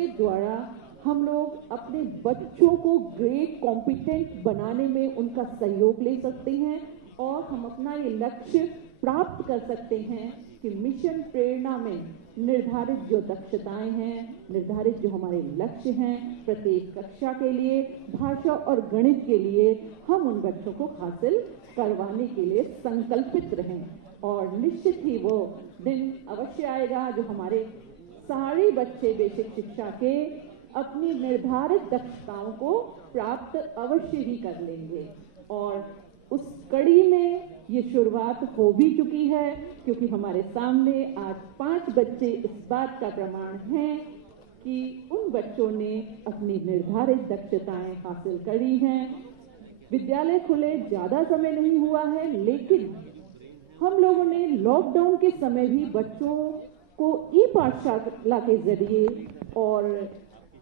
के द्वारा हम लोग अपने बच्चों को ग्रेट कॉम्पिटेंट बनाने में उनका सहयोग ले सकते हैं और हम अपना ये लक्ष्य प्राप्त कर सकते हैं कि मिशन प्रेरणा में निर्धारित जो दक्षताएं हैं, निर्धारित जो हमारे लक्ष्य हैं, प्रत्येक कक्षा के लिए, भाषा और गणित के लिए हम उन बच्चों को हासिल करवाने के लिए संकल्पित रहें। और निश्चित ही वो दिन अवश्य आएगा जो हमारे सारे बच्चे बेसिक शिक्षा के अपनी निर्धारित दक्षताओं को प्राप्त अवश्य ही कर लेंगे। और उस कड़ी में ये शुरुआत हो भी चुकी है, क्योंकि हमारे सामने आज 5 बच्चे इस बात का प्रमाण हैं कि उन बच्चों ने अपनी निर्धारित दक्षताएं हासिल करी हैं। विद्यालय खुले ज़्यादा समय नहीं हुआ है, लेकिन हम लोगों ने लॉकडाउन के समय भी बच्चों को ई पाठशाला के जरिए और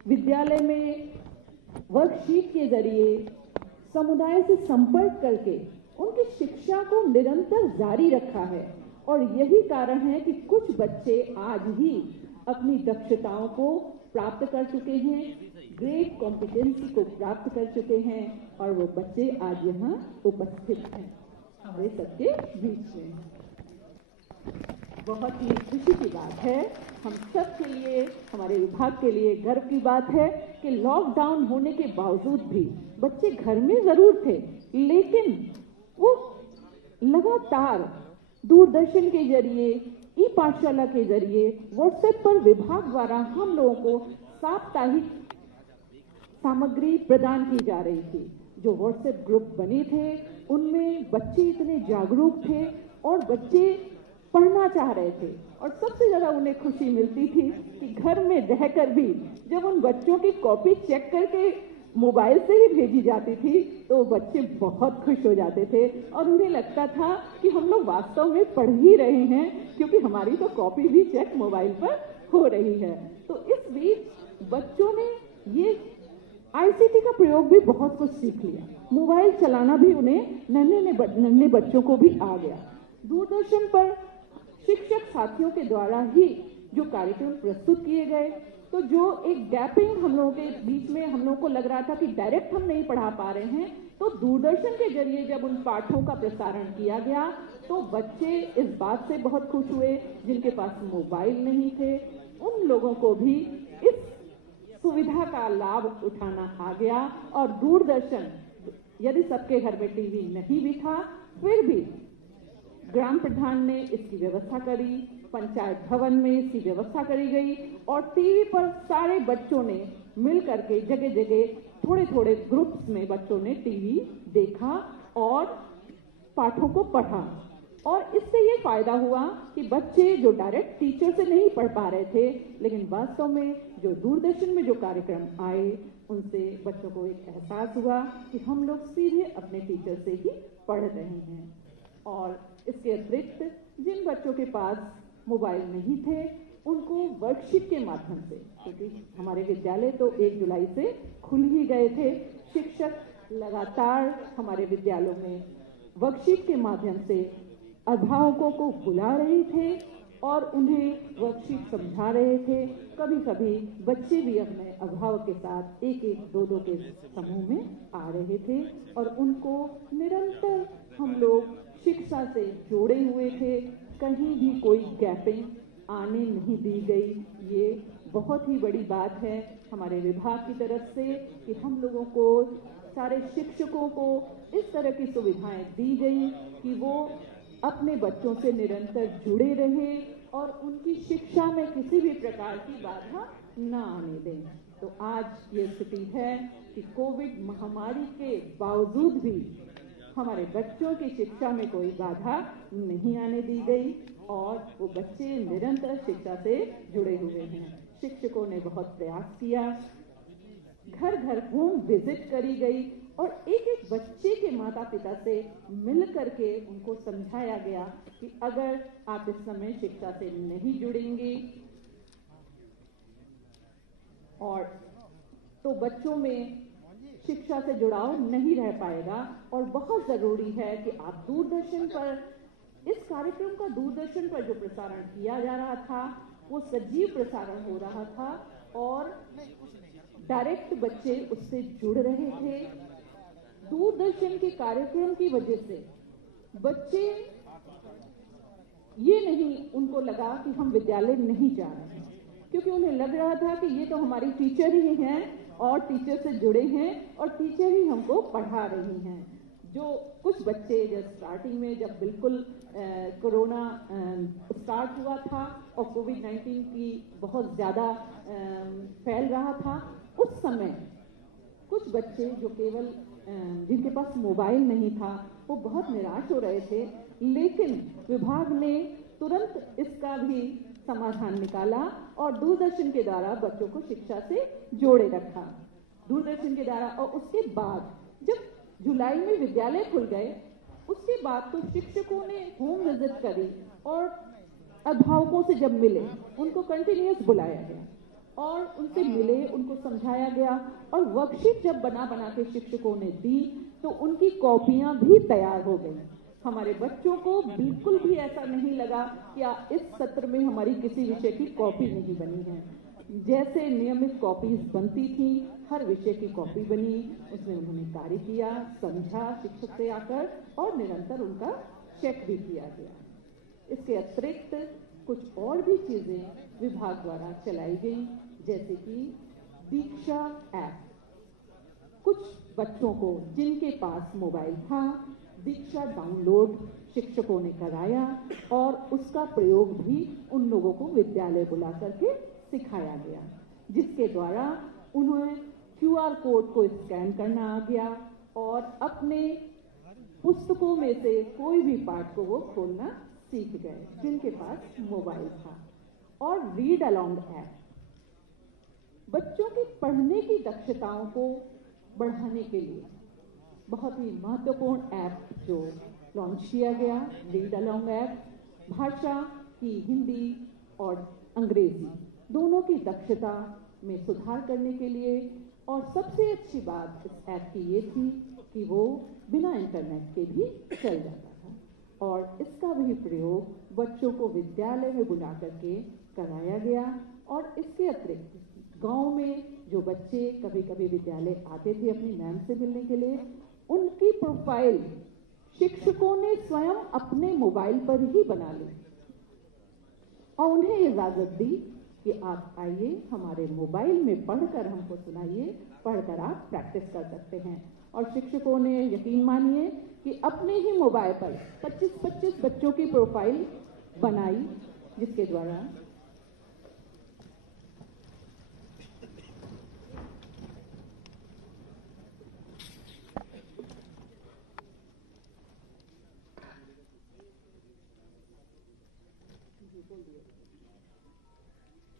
विद्यालय में वर्कशीट के जरिए समुदाय से संपर्क करके उनकी शिक्षा को निरंतर जारी रखा है। और यही कारण है कि कुछ बच्चे आज ही अपनी दक्षताओं को प्राप्त कर चुके हैं, ग्रेट कॉम्पिटेंसी को प्राप्त कर चुके हैं और वो बच्चे आज यहाँ उपस्थित हैं हमारे सबके बीच में। बहुत ही खुशी की बात है, हम सब के लिए, हमारे विभाग के लिए गर्व की बात है कि लॉकडाउन होने के बावजूद भी बच्चे घर में जरूर थे, लेकिन वो लगातार दूरदर्शन के जरिए, ई पाठशाला के जरिए, व्हाट्सएप पर विभाग द्वारा हम लोगों को साप्ताहिक सामग्री प्रदान की जा रही थी। जो व्हाट्सएप ग्रुप बने थे उनमें बच्चे इतने जागरूक थे और बच्चे पढ़ना चाह रहे थे और सबसे ज्यादा उन्हें खुशी मिलती थी कि घर में रहकर भी जब उन बच्चों की कॉपी चेक करके मोबाइल से ही भेजी जाती थी तो बच्चे बहुत खुश हो जाते थे और उन्हें लगता था कि हम लोग वास्तव में पढ़ ही रहे हैं, क्योंकि हमारी तो कॉपी भी चेक मोबाइल पर हो रही है। तो इस बीच बच्चों ने ये आईसीटी का प्रयोग भी बहुत कुछ सीख लिया, मोबाइल चलाना भी उन्हें नन्हे बच्चों को भी आ गया। दूरदर्शन पर शिक्षक साथियों के द्वारा ही जो कार्यक्रम प्रस्तुत किए गए, तो जो एक गैपिंग हम लोगों के बीच में हम लोगों को लग रहा था कि डायरेक्ट हम नहीं पढ़ा पा रहे हैं, तो दूरदर्शन के जरिए जब उन पाठों का प्रसारण किया गया तो बच्चे इस बात से बहुत खुश हुए। जिनके पास मोबाइल नहीं थे उन लोगों को भी इस सुविधा का लाभ उठाना आ गया और दूरदर्शन, यदि सबके घर में टीवी नहीं भी था, फिर भी ग्राम प्रधान ने इसकी व्यवस्था करी, पंचायत भवन में इसकी व्यवस्था करी गई और टीवी पर सारे बच्चों ने मिल करके जगह जगह थोड़े थोड़े ग्रुप्स में बच्चों ने टीवी देखा और पाठों को पढ़ा। और इससे ये फायदा हुआ कि बच्चे जो डायरेक्ट टीचर से नहीं पढ़ पा रहे थे, लेकिन वास्तव में जो दूरदर्शन में जो कार्यक्रम आए उनसे बच्चों को एक एहसास हुआ कि हम लोग सीधे अपने टीचर से ही पढ़ रहे हैं। और इसके अतिरिक्त जिन बच्चों के पास मोबाइल नहीं थे उनको वर्कशीट के माध्यम से, क्योंकि हमारे विद्यालय तो 1 जुलाई से खुल ही गए थे, शिक्षक लगातार हमारे विद्यालयों में वर्कशीट के माध्यम से अभिभावकों को बुला रहे थे और उन्हें वर्कशीट समझा रहे थे। कभी कभी बच्चे भी अपने अभिभावक के साथ 1-1, 2-2 के समूह में आ रहे थे और उनको निरंतर हम लोग शिक्षा से जोड़े हुए थे। कहीं भी कोई गैपिंग आने नहीं दी गई। ये बहुत ही बड़ी बात है हमारे विभाग की तरफ से कि हम लोगों को, सारे शिक्षकों को इस तरह की सुविधाएं दी गई कि वो अपने बच्चों से निरंतर जुड़े रहें और उनकी शिक्षा में किसी भी प्रकार की बाधा न आने दें। तो आज ये स्थिति है कि कोविड महामारी के बावजूद भी हमारे बच्चों की शिक्षा में कोई बाधा नहीं आने दी गई और वो बच्चे निरंतर शिक्षा से जुड़े हुए हैं। शिक्षकों ने बहुत प्रयास किया, घर घर होम विजिट करी गई और एक एक बच्चे के माता पिता से मिल करके उनको समझाया गया कि अगर आप इस समय शिक्षा से नहीं जुड़ेंगे और तो बच्चों में शिक्षा से जुड़ाव नहीं रह पाएगा। और बहुत जरूरी है कि आप दूरदर्शन पर, इस कार्यक्रम का दूरदर्शन पर जो प्रसारण किया जा रहा था वो सजीव प्रसारण हो रहा था और डायरेक्ट बच्चे उससे जुड़ रहे थे। दूरदर्शन के कार्यक्रम की वजह से बच्चे ये नहीं उनको लगा कि हम विद्यालय नहीं जा रहे हैं, क्योंकि उन्हें लग रहा था कि ये तो हमारी टीचर ही हैं और टीचर से जुड़े हैं और टीचर ही हमको पढ़ा रही हैं। जो कुछ बच्चे जब स्टार्टिंग में जब बिल्कुल कोरोना स्टार्ट हुआ था और कोविड-19 की बहुत ज़्यादा फैल रहा था, उस समय कुछ बच्चे जो केवल जिनके पास मोबाइल नहीं था वो बहुत निराश हो रहे थे, लेकिन विभाग ने तुरंत इसका भी समाधान निकाला और दूरदर्शन के द्वारा बच्चों को शिक्षा से जोड़े रखा। दूरदर्शन के द्वारा और उसके बाद जब जुलाई में विद्यालय खुल गए, उसके बाद तो शिक्षकों ने होम विजिट करी और अभिभावकों से जब मिले उनको कंटिन्यूअस बुलाया गया और उनसे मिले, उनको समझाया गया और वर्कशीट जब बना बना के शिक्षकों ने दी तो उनकी कॉपियां भी तैयार हो गई। हमारे बच्चों को बिल्कुल भी ऐसा नहीं लगा कि इस सत्र में हमारी किसी विषय की कॉपी नहीं बनी है। जैसे नियमित कॉपीज बनती थी, हर विषय की कॉपी बनी, उसमें उन्होंने कार्य किया, समझा शिक्षक से आकर और निरंतर उनका चेक भी किया गया। इसके अतिरिक्त कुछ और भी चीजें विभाग द्वारा चलाई गई, जैसे कि दीक्षा ऐप। कुछ बच्चों को जिनके पास मोबाइल था, दीक्षा डाउनलोड शिक्षकों ने कराया और उसका प्रयोग भी उन लोगों को विद्यालय बुला करके सिखाया गया, जिसके द्वारा उन्हें QR कोड को स्कैन करना आ गया और अपने पुस्तकों में से कोई भी पाठ को वो खोलना सीख गए जिनके पास मोबाइल था। और रीड अलाउंड ऐप बच्चों की पढ़ने की दक्षताओं को बढ़ाने के लिए बहुत ही महत्वपूर्ण ऐप जो लॉन्च किया गया। रीड अलाउंड ऐप भाषा की हिंदी और अंग्रेजी दोनों की दक्षता में सुधार करने के लिए, और सबसे अच्छी बात इस ऐप की ये थी कि वो बिना इंटरनेट के भी चल जाता था और इसका भी प्रयोग बच्चों को विद्यालय में बुला करके कराया गया। और इसके अतिरिक्त गांव में जो बच्चे कभी कभी विद्यालय आते थे अपनी मैम से मिलने के लिए, उनकी प्रोफाइल शिक्षकों ने स्वयं अपने मोबाइल पर ही बना ली और उन्हें इजाजत दी कि आप आइए हमारे मोबाइल में पढ़कर हमको सुनाइए, पढ़कर आप प्रैक्टिस कर सकते हैं। और शिक्षकों ने यकीन मानिए कि अपने ही मोबाइल पर 25-25 बच्चों की प्रोफाइल बनाई, जिसके द्वारा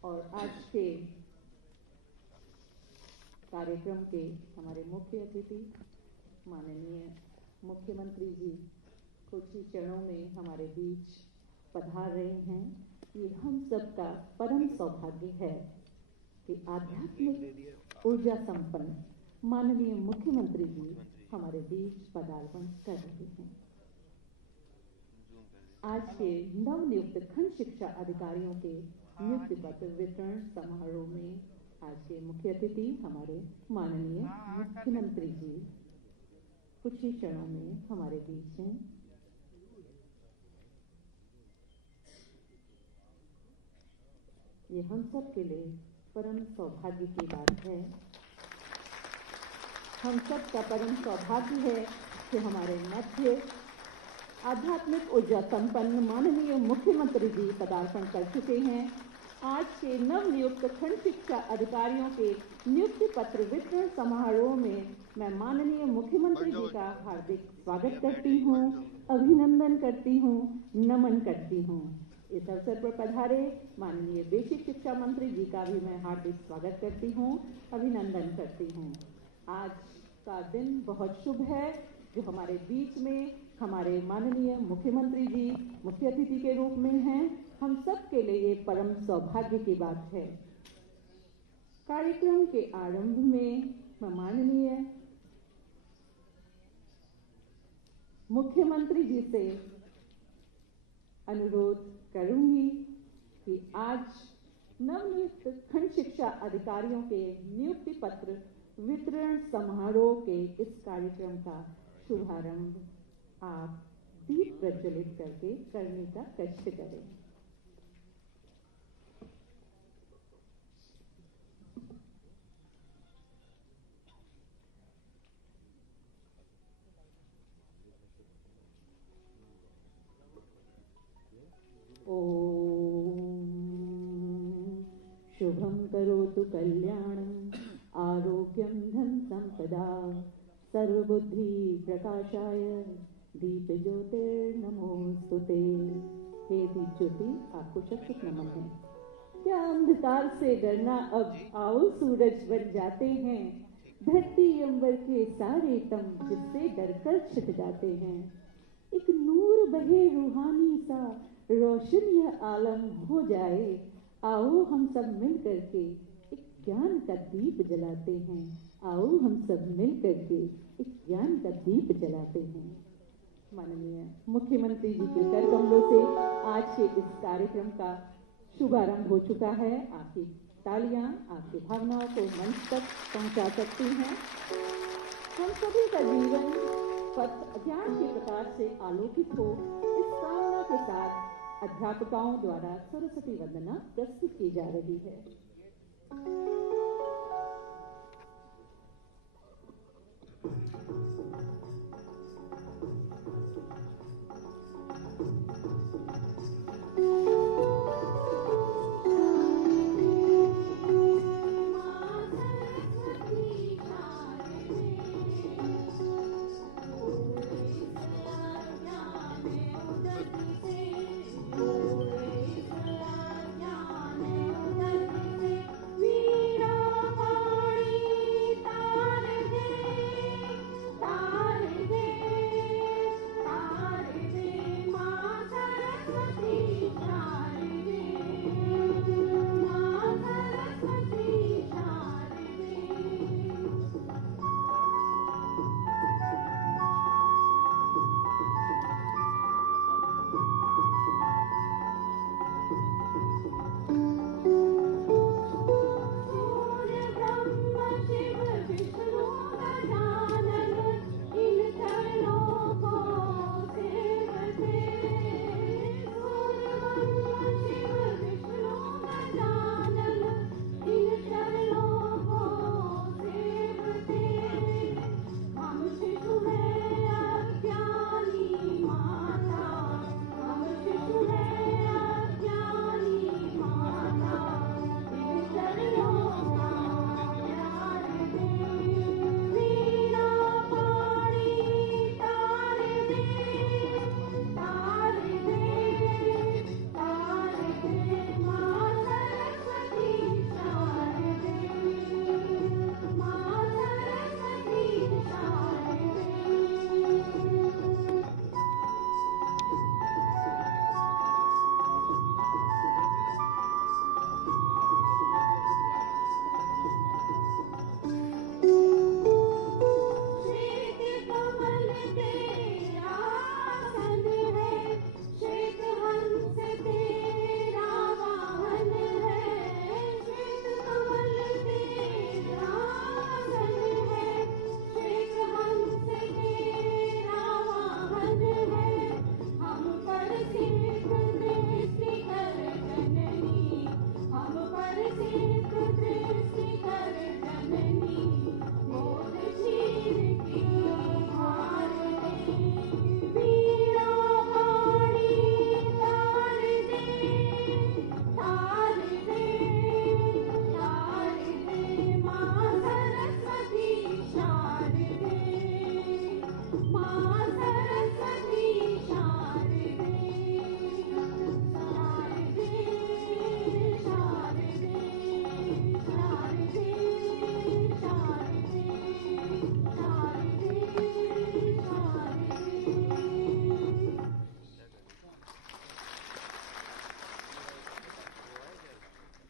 और आज के कार्यक्रम के हमारे मुख्य अतिथि माननीय मुख्यमंत्री जी कुछ ही क्षणों में हमारे बीच पधार रहे हैं। ये हम सबका परम सौभाग्य है कि आध्यात्मिक ऊर्जा संपन्न माननीय मुख्यमंत्री जी हमारे बीच पदार्पण कर रहे हैं। आज के नवनियुक्त खंड शिक्षा अधिकारियों के नियुक्ति पत्र वितरण समारोह में आज के मुख्य अतिथि हमारे माननीय मुख्यमंत्री जी कुछ ही क्षणों में हमारे बीच हैं। ये हम सब के लिए परम सौभाग्य की बात है। हम सब का परम सौभाग्य है कि हमारे मध्य आध्यात्मिक ऊर्जा संपन्न माननीय मुख्यमंत्री जी पदार्पण कर चुके हैं। आज के नवनियुक्त खंड शिक्षा अधिकारियों के नियुक्ति पत्र वितरण समारोह में मैं माननीय मुख्यमंत्री जी का हार्दिक स्वागत करती हूँ, अभिनंदन करती हूँ, नमन करती हूँ। इस अवसर पर पधारे माननीय बेसिक शिक्षा मंत्री जी का भी मैं हार्दिक स्वागत करती हूँ, अभिनंदन करती हूँ। आज का दिन बहुत शुभ है जो हमारे बीच में हमारे माननीय मुख्यमंत्री जी मुख्य अतिथि के रूप में हैं। हम सब के लिए ये परम सौभाग्य की बात है। कार्यक्रम के आरंभ में मैं माननीय मुख्यमंत्री जी से अनुरोध करूंगी कि आज नवनियुक्त खंड शिक्षा अधिकारियों के नियुक्ति पत्र वितरण समारोह के इस कार्यक्रम का शुभारंभ आप दीप प्रज्वलित करके करने का कष्ट करें। शुभं करोतु कल्याणं आरोग्यं धन संपदा सर्वबुद्धि प्रकाशाय दीप ज्योतिर्नमोस्तुते। हे दीप ज्योति, आपको शत नमन है। क्या अंधकार से डरना, अब आओ सूरज बन जाते हैं। धरती अंबर के सारे तम जिससे डरकर छिप जाते हैं। एक नूर बहे रूहानी सा रोशन यह आलम हो जाए। आओ हम सब मिल करके एक ज्ञान का दीप जलाते हैं। आओ हम सब मिल करके एक ज्ञान का दीप जलाते हैं। माननीय मुख्यमंत्री जी के कर कमलों से आज के इस कार्यक्रम का शुभारंभ हो चुका है। आपकी तालियां आपकी भावनाओं को मंच तक पहुंचा सकती हैं। हम सभी का जीवन पथ ज्ञान के प्रकाश से आलोकित हो, इस कामना के साथ अध्यापकों द्वारा सरस्वती वंदना प्रस्तुत की जा रही है।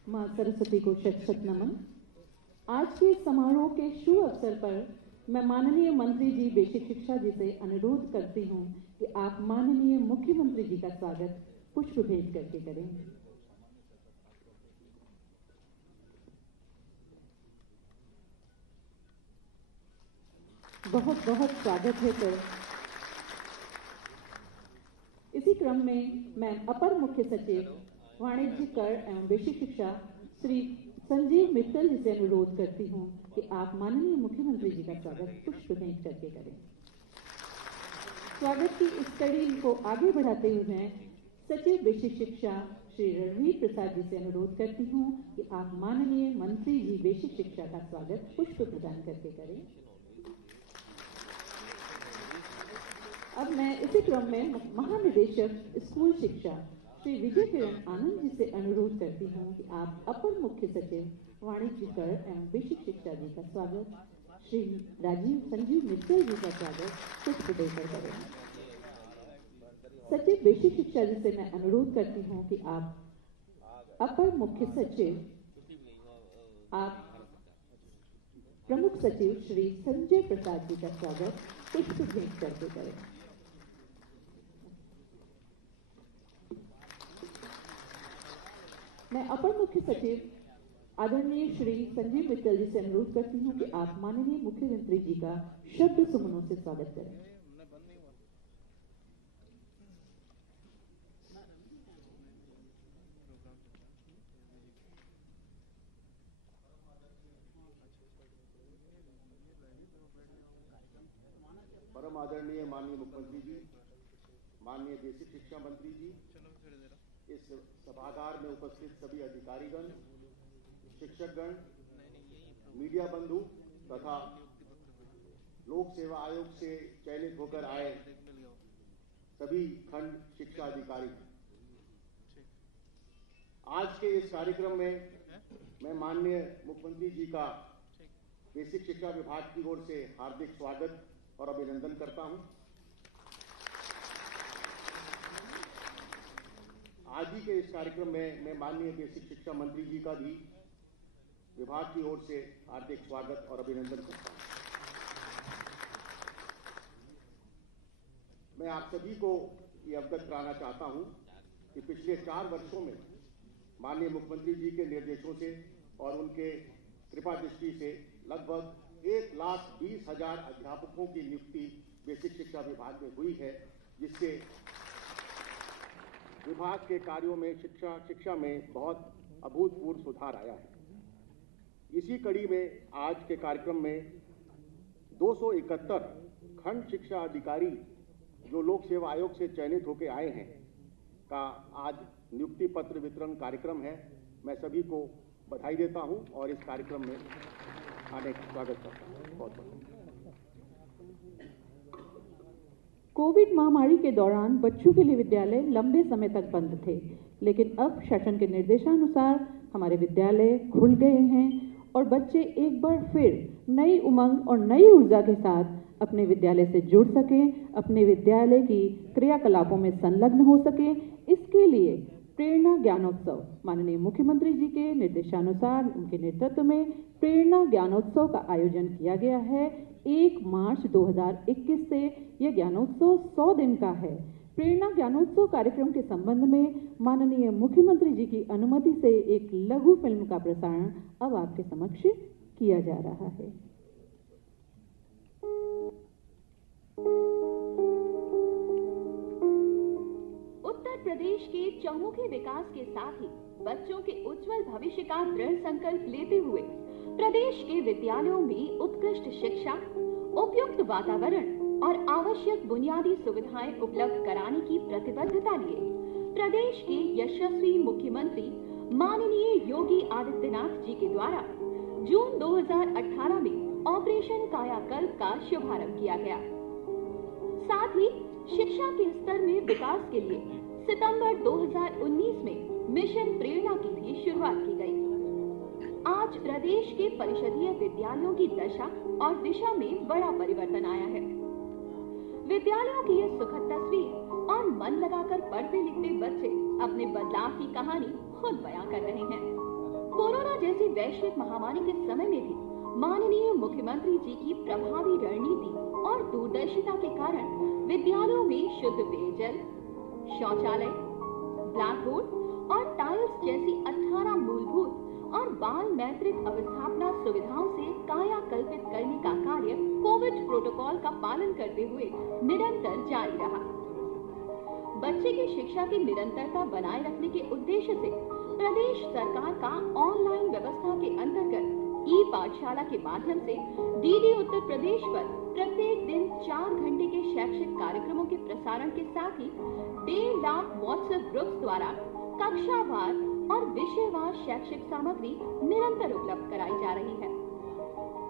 मां सरस्वती को शत शत नमन। आज के समारोह के शुभ अवसर पर मैं माननीय मंत्री जी बेसिक शिक्षा जी से अनुरोध करती हूं कि आप माननीय मुख्यमंत्री जी का स्वागत पुष्प भेंट करके करें। बहुत बहुत स्वागत है सर। इसी क्रम में मैं अपर मुख्य सचिव वाणिज्य कर एवं बेसिक शिक्षा श्री संजीव मित्तल जी से अनुरोध करती हूं कि आप माननीय मुख्यमंत्री जी का स्वागत पुष्प भेंट करके करें। स्वागत की इस कड़ी को आगे बढ़ाते हुए मैं सचिव बेसिक शिक्षा श्री रणवीर प्रसाद जी से अनुरोध करती हूं कि आप माननीय मंत्री जी बेसिक शिक्षा का स्वागत पुष्प प्रदान करके करें। अब मैं इसी क्रम में महानिदेशक स्कूल शिक्षा श्री विजय किरण आनंद जी से अनुरोध करती हूं कि आप अपर मुख्य सचिव वाणिज्य कर एवं बेसिक शिक्षा जी का स्वागत श्री संजीव मित्तल जी का स्वागत पुष्प देकर करें। सचिव बेसिक शिक्षा जी से मैं अनुरोध करती हूं कि आप अपर मुख्य सचिव आप प्रमुख सचिव श्री संजय प्रसाद जी का स्वागत पुष्प भेंट करके करें। मैं अपर मुख्य सचिव आदरणीय श्री संजीव मित्तल जी से अनुरोध करती हूं कि आप माननीय मुख्यमंत्री जी का शब्द सुमनों से स्वागत करें। परम आदरणीय माननीय मुख्यमंत्री जी, माननीय बेसिक शिक्षा मंत्री जी, इस सभागार में उपस्थित सभी अधिकारीगण, शिक्षकगण, मीडिया बंधु तथा लोक सेवा आयोग से चयनित होकर आए सभी खंड शिक्षा अधिकारी, आज के इस कार्यक्रम में मैं माननीय मुख्यमंत्री जी का बेसिक शिक्षा विभाग की ओर से हार्दिक स्वागत और अभिनंदन करता हूं। आज ही के इस कार्यक्रम में मैं माननीय बेसिक शिक्षा मंत्री जी का भी विभाग की ओर से हार्दिक स्वागत और अभिनंदन करता हूं। मैं आप सभी को ये अवगत कराना चाहता हूं कि पिछले 4 वर्षों में माननीय मुख्यमंत्री जी के निर्देशों से और उनके कृपा दृष्टि से लगभग 1,20,000 अध्यापकों की नियुक्ति बेसिक शिक्षा विभाग में हुई है, जिससे विभाग के कार्यों में शिक्षा में बहुत अभूतपूर्व सुधार आया है। इसी कड़ी में आज के कार्यक्रम में 271 खंड शिक्षा अधिकारी जो लोक सेवा आयोग से चयनित होकर आए हैं का आज नियुक्ति पत्र वितरण कार्यक्रम है। मैं सभी को बधाई देता हूं और इस कार्यक्रम में आने का स्वागत करता हूं। बहुत बहुत कोविड महामारी के दौरान बच्चों के लिए विद्यालय लंबे समय तक बंद थे, लेकिन अब शासन के निर्देशानुसार हमारे विद्यालय खुल गए हैं और बच्चे एक बार फिर नई उमंग और नई ऊर्जा के साथ अपने विद्यालय से जुड़ सकें, अपने विद्यालय की क्रियाकलापों में संलग्न हो सकें। इसके लिए प्रेरणा ज्ञानोत्सव माननीय मुख्यमंत्री जी के निर्देशानुसार उनके नेतृत्व में प्रेरणा ज्ञानोत्सव का आयोजन किया गया है। 1 मार्च 2021 से यह ज्ञानोत्सव 100 दिन का है। प्रेरणा ज्ञानोत्सव कार्यक्रम के संबंध में माननीय मुख्यमंत्री जी की अनुमति से एक लघु फिल्म का प्रसारण अब आपके समक्ष किया जा रहा है। उत्तर प्रदेश के चहुमुखी विकास के साथ ही बच्चों के उज्जवल भविष्य का दृढ़ संकल्प लेते हुए प्रदेश के विद्यालयों में उत्कृष्ट शिक्षा, उपयुक्त वातावरण और आवश्यक बुनियादी सुविधाएं उपलब्ध कराने की प्रतिबद्धता लिए प्रदेश के यशस्वी मुख्यमंत्री माननीय योगी आदित्यनाथ जी के द्वारा जून 2018 में ऑपरेशन कायाकल्प का शुभारंभ किया गया। साथ ही शिक्षा के स्तर में विकास के लिए सितंबर 2019 में मिशन प्रेरणा की भी शुरुआत की गई। आज प्रदेश के परिषदीय विद्यालयों की दशा और दिशा में बड़ा परिवर्तन आया है। विद्यालयों की यह सुखद तस्वीर और मन लगाकर पढ़ते लिखते बच्चे अपने बदलाव की कहानी खुद बयां कर रहे हैं। कोरोना जैसी वैश्विक महामारी के समय में भी माननीय मुख्यमंत्री जी की प्रभावी रणनीति और दूरदर्शिता के कारण विद्यालयों में शुद्ध पेयजल, शौचालय, ब्लैक बोर्ड और टाइल्स जैसी 18 मूलभूत और बाल मैत्रिक अवस्थापना सुविधाओं से काया कल्पित करने का कार्य कोविड प्रोटोकॉल का पालन करते हुए निरंतर जारी रहा। बच्चे की शिक्षा की निरंतरता बनाए रखने के उद्देश्य से प्रदेश सरकार का ऑनलाइन व्यवस्था के अंतर्गत ई पाठशाला के माध्यम से डीडी उत्तर प्रदेश पर प्रत्येक दिन 4 घंटे के शैक्षिक कार्यक्रमों के प्रसारण के साथ ही 1.5 लाख व्हाट्सएप ग्रुप्स द्वारा कक्षावार और विषयवार शैक्षिक सामग्री निरंतर उपलब्ध कराई जा रही है।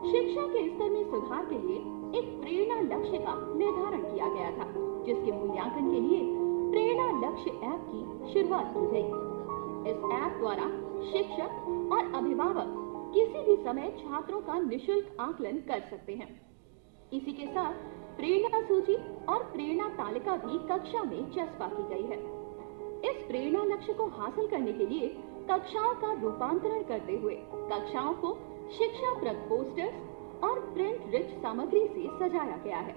शिक्षा के स्तर में सुधार के लिए एक प्रेरणा लक्ष्य का निर्धारण किया गया था, जिसके मूल्यांकन के लिए प्रेरणा लक्ष्य ऐप की शुरुआत की गई। इस ऐप द्वारा शिक्षक और अभिभावक किसी भी समय छात्रों का निशुल्क आकलन कर सकते हैं। इसी के साथ प्रेरणा सूची और प्रेरणा तालिका भी कक्षा में चस्पा की गई है। इस प्रेरणा लक्ष्य को हासिल करने के लिए कक्षाओं का रूपांतरण करते हुए कक्षाओं को शिक्षाप्रद पोस्टर्स और प्रिंट रिच सामग्री से सजाया गया है।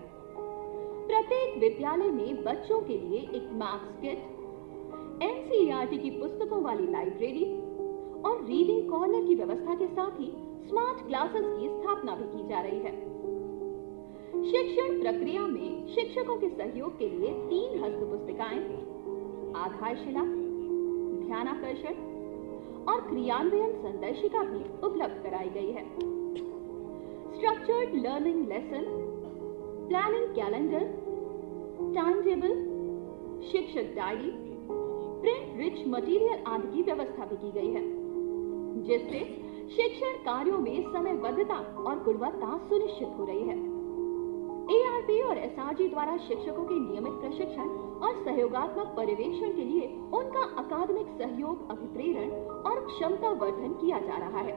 प्रत्येक विद्यालय में बच्चों के लिए एक मैथ्स किट, एनसीईआरटी की पुस्तकों वाली लाइब्रेरी और रीडिंग कॉर्नर की व्यवस्था के साथ ही स्मार्ट क्लासेस की स्थापना भी की जा रही है। शिक्षण प्रक्रिया में शिक्षकों के सहयोग के लिए 3 हस्त पुस्तिकाएं, आधारशिला, ध्यानाकर्षण और क्रियान्वयन संदर्शिका भी उपलब्ध कराई गई है। Structured learning lesson, planning calendar, time table, शिक्षक डायरी, प्रिंट रिच मटेरियल आदि की व्यवस्था भी की गई है, जिससे शिक्षण कार्यों में समयबद्धता और गुणवत्ता सुनिश्चित हो रही है। एआरपी और एसआरजी द्वारा शिक्षकों के नियमित प्रशिक्षण और सहयोगात्मक पर्यवेक्षण के लिए उनका अकादमिक सहयोग, अभिप्रेरण और क्षमता वर्धन किया जा रहा है।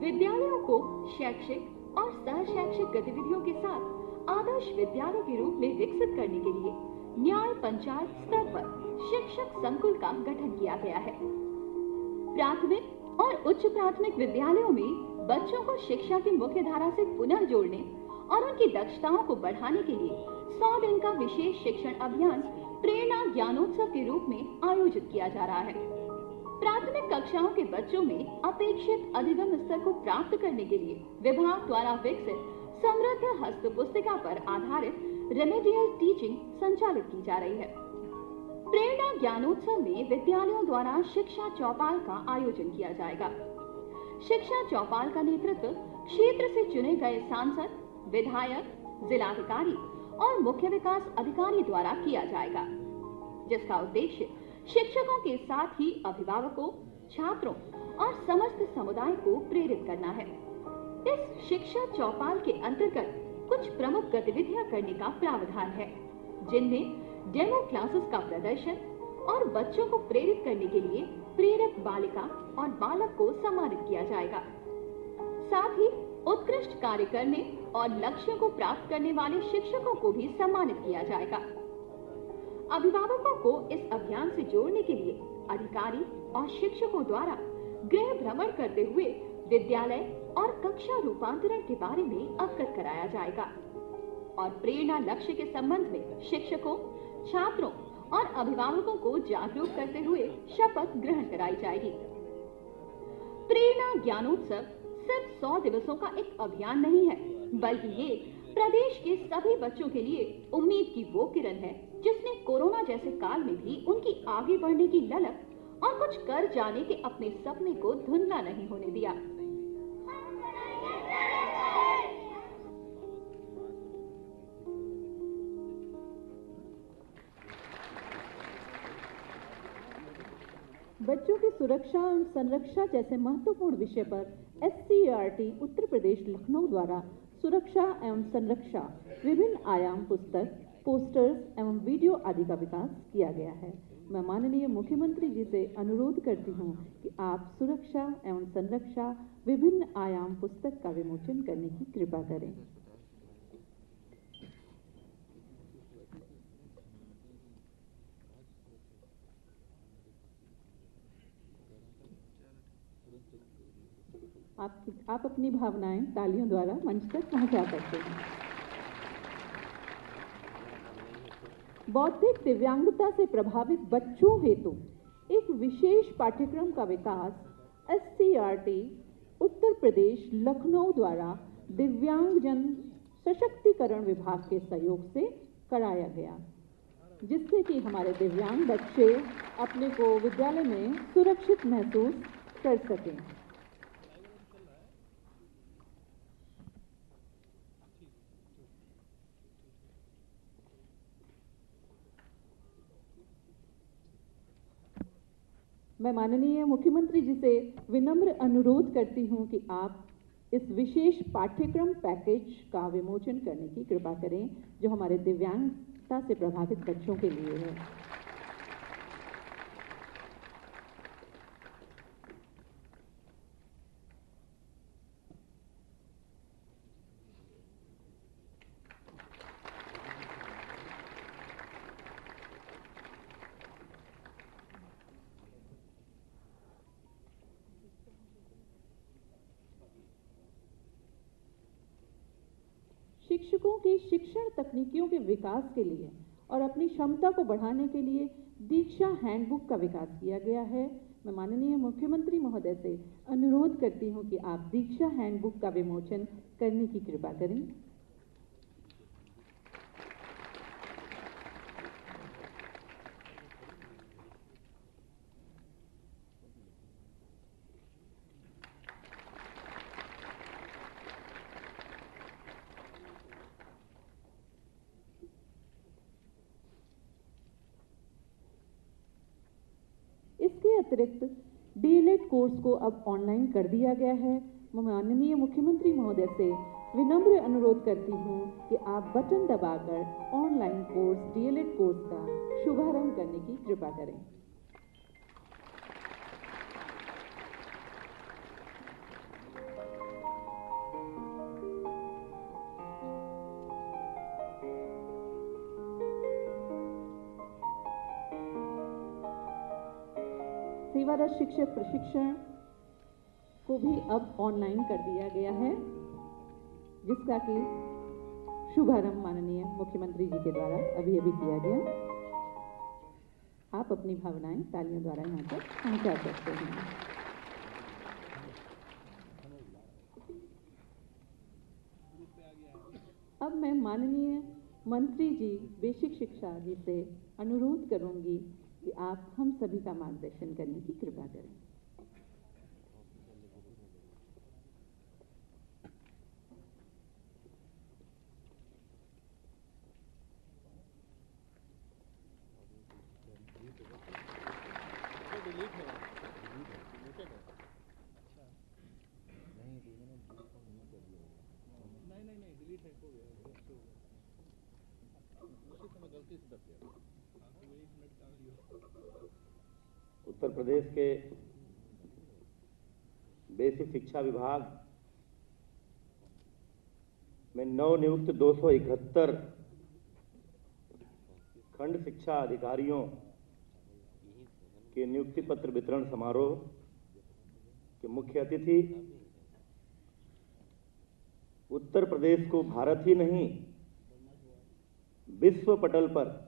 विद्यालयों को शैक्षिक और सह शैक्षिक गतिविधियों के साथ आदर्श विद्यालय के रूप में विकसित करने के लिए न्याय पंचायत स्तर पर शिक्षक संकुल का गठन किया गया है। प्राथमिक और उच्च प्राथमिक विद्यालयों में बच्चों को शिक्षा की मुख्य धारा से पुनः जोड़ने और उनकी दक्षताओं को बढ़ाने के लिए 100 दिन का विशेष शिक्षण अभियान प्रेरणा ज्ञानोत्सव के रूप में आयोजित किया जा रहा है। प्राथमिक कक्षाओं के बच्चों में अपेक्षित अधिगम स्तर को प्राप्त करने के लिए विभाग द्वारा विकसित समृद्ध हस्त पुस्तिका पर आधारित रेमेडियल टीचिंग संचालित की जा रही है। प्रेरणा ज्ञानोत्सव में विद्यालयों द्वारा शिक्षा चौपाल का आयोजन किया जाएगा। शिक्षा चौपाल का नेतृत्व क्षेत्र से चुने गए सांसद, विधायक, जिलाधिकारी और मुख्य विकास अधिकारी द्वारा किया जाएगा, जिसका उद्देश्य शिक्षकों के साथ ही अभिभावकों, छात्रों और समस्त समुदाय को प्रेरित करना है। इस शिक्षा चौपाल के अंतर्गत कुछ प्रमुख गतिविधियां करने का प्रावधान है, जिनमें डेमो क्लासेस का प्रदर्शन और बच्चों को प्रेरित करने के लिए प्रेरक बालिका और बालक को सम्मानित किया जाएगा। साथ ही उत्कृष्ट कार्य करने और लक्ष्यों को प्राप्त करने वाले शिक्षकों को भी सम्मानित किया जाएगा। अभिभावकों को इस अभियान से जोड़ने के लिए अधिकारी और शिक्षकों द्वारा गृह भ्रमण करते हुए विद्यालय और कक्षा रूपांतरण के बारे में अवगत कराया जाएगा और प्रेरणा लक्ष्य के संबंध में शिक्षकों, छात्रों और अभिभावकों को जागरूक करते हुए शपथ ग्रहण कराई जाएगी। प्रेरणा ज्ञानोत्सव सिर्फ 100 दिवसों का एक अभियान नहीं है, बल्कि ये प्रदेश के सभी बच्चों के लिए उम्मीद की वो किरण है जिसने कोरोना जैसे काल में भी उनकी आगे बढ़ने की ललक और कुछ कर जाने के अपने सपने को धुंधला नहीं होने दिया। बच्चों की सुरक्षा और संरक्षा जैसे महत्वपूर्ण विषय पर एससीईआरटी उत्तर प्रदेश लखनऊ द्वारा सुरक्षा एवं संरक्षा विभिन्न आयाम पुस्तक, पोस्टर्स एवं वीडियो आदि का विकास किया गया है। मैं माननीय मुख्यमंत्री जी से अनुरोध करती हूँ कि आप सुरक्षा एवं संरक्षा विभिन्न आयाम पुस्तक का विमोचन करने की कृपा करें। आप अपनी भावनाएं तालियों द्वारा मंच तक पहुंचा सकते हैं। बौद्धिक दिव्यांगता से प्रभावित बच्चों हेतु एक विशेष पाठ्यक्रम का विकास एससीईआरटी उत्तर प्रदेश लखनऊ द्वारा दिव्यांगजन सशक्तिकरण विभाग के सहयोग से कराया गया, जिससे कि हमारे दिव्यांग बच्चे अपने को विद्यालय में सुरक्षित महसूस कर सकें। मैं माननीय मुख्यमंत्री जी से विनम्र अनुरोध करती हूं कि आप इस विशेष पाठ्यक्रम पैकेज का विमोचन करने की कृपा करें, जो हमारे दिव्यांगता से प्रभावित बच्चों के लिए है। शिक्षकों की शिक्षण तकनीकियों के विकास के लिए और अपनी क्षमता को बढ़ाने के लिए दीक्षा हैंडबुक का विकास किया गया है। मैं माननीय मुख्यमंत्री महोदय से अनुरोध करती हूं कि आप दीक्षा हैंडबुक का विमोचन करने की कृपा करें। इसके अतिरिक्त डीएलएड कोर्स को अब ऑनलाइन कर दिया गया है। मैं माननीय मुख्यमंत्री महोदय से विनम्र अनुरोध करती हूं कि आप बटन दबाकर ऑनलाइन कोर्स डीएलएड कोर्स का शुभारंभ करने की कृपा करें। सेवारत शिक्षक प्रशिक्षण को भी अब ऑनलाइन कर दिया गया है, जिसका कि शुभारंभ माननीय मुख्यमंत्री जी के द्वारा अभी किया गया। आप अपनी भावनाएं तालियों द्वारा यहाँ पर पहुँचा सकते हैं। अब मैं माननीय मंत्री जी बेसिक शिक्षा जी से अनुरोध करूंगी कि आप हम सभी का मार्गदर्शन करने की कृपा करें। उत्तर प्रदेश के बेसिक शिक्षा विभाग में नवनियुक्त 271 खंड शिक्षा अधिकारियों के नियुक्ति पत्र वितरण समारोह के मुख्य अतिथि उत्तर प्रदेश को भारत ही नहीं विश्व पटल पर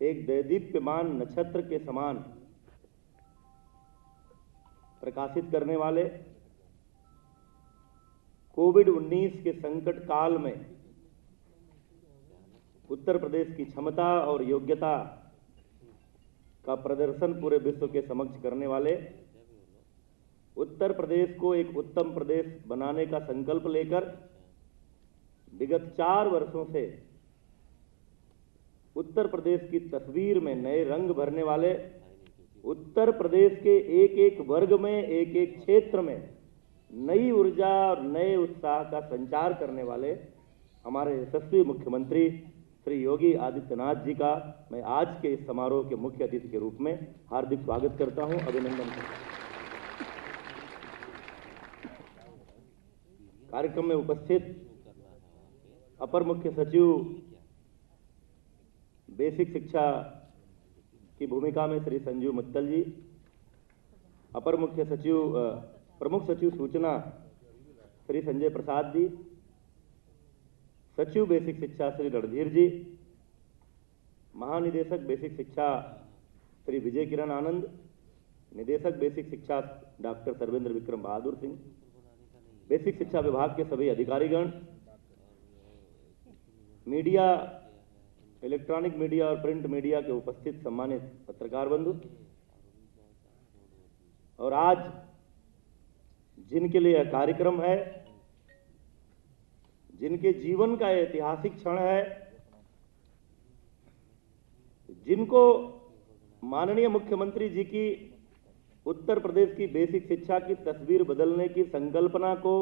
एक दैदीप्यमान नक्षत्र के समान प्रकाशित करने वाले, कोविड-19 के संकट काल में उत्तर प्रदेश की क्षमता और योग्यता का प्रदर्शन पूरे विश्व के समक्ष करने वाले, उत्तर प्रदेश को एक उत्तम प्रदेश बनाने का संकल्प लेकर विगत 4 वर्षों से उत्तर प्रदेश की तस्वीर में नए रंग भरने वाले, उत्तर प्रदेश के एक एक वर्ग में, एक एक क्षेत्र में नई ऊर्जा और नए उत्साह का संचार करने वाले हमारे यशस्वी मुख्यमंत्री श्री योगी आदित्यनाथ जी का मैं आज के इस समारोह के मुख्य अतिथि के रूप में हार्दिक स्वागत करता हूं, अभिनंदन करता हूं। कार्यक्रम में उपस्थित अपर मुख्य सचिव बेसिक शिक्षा की भूमिका में श्री संजीव मित्तल जी, अपर मुख्य सचिव प्रमुख सचिव सूचना श्री संजय प्रसाद जी, सचिव बेसिक शिक्षा श्री रणधीर जी, महानिदेशक बेसिक शिक्षा श्री विजय किरण आनंद, निदेशक बेसिक शिक्षा डॉक्टर सर्वेंद्र विक्रम बहादुर सिंह, बेसिक शिक्षा विभाग के सभी अधिकारीगण, मीडिया, इलेक्ट्रॉनिक मीडिया और प्रिंट मीडिया के उपस्थित सम्मानित पत्रकार बंधु, और आज जिनके लिए यह कार्यक्रम है, जिनके जीवन का ऐतिहासिक क्षण है, जिनको माननीय मुख्यमंत्री जी की उत्तर प्रदेश की बेसिक शिक्षा की तस्वीर बदलने की संकल्पना को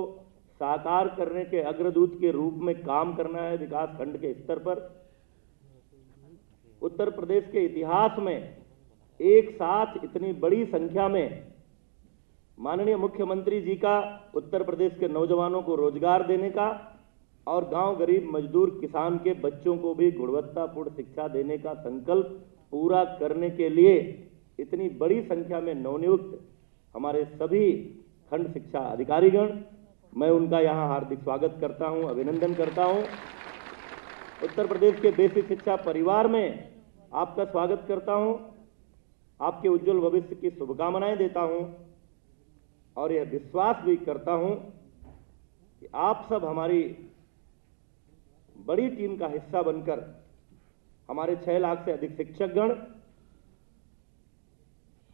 साकार करने के अग्रदूत के रूप में काम करना है विकास खंड के स्तर पर, उत्तर प्रदेश के इतिहास में एक साथ इतनी बड़ी संख्या में माननीय मुख्यमंत्री जी का उत्तर प्रदेश के नौजवानों को रोजगार देने का और गांव गरीब मजदूर किसान के बच्चों को भी गुणवत्तापूर्ण शिक्षा देने का संकल्प पूरा करने के लिए इतनी बड़ी संख्या में नवनियुक्त हमारे सभी खंड शिक्षा अधिकारीगण, मैं उनका यहां हार्दिक स्वागत करता हूं, अभिनंदन करता हूं। उत्तर प्रदेश के बेसिक शिक्षा परिवार में आपका स्वागत करता हूं, आपके उज्जवल भविष्य की शुभकामनाएं देता हूं और यह विश्वास भी करता हूं कि आप सब हमारी बड़ी टीम का हिस्सा बनकर हमारे 6 लाख से अधिक शिक्षकगण,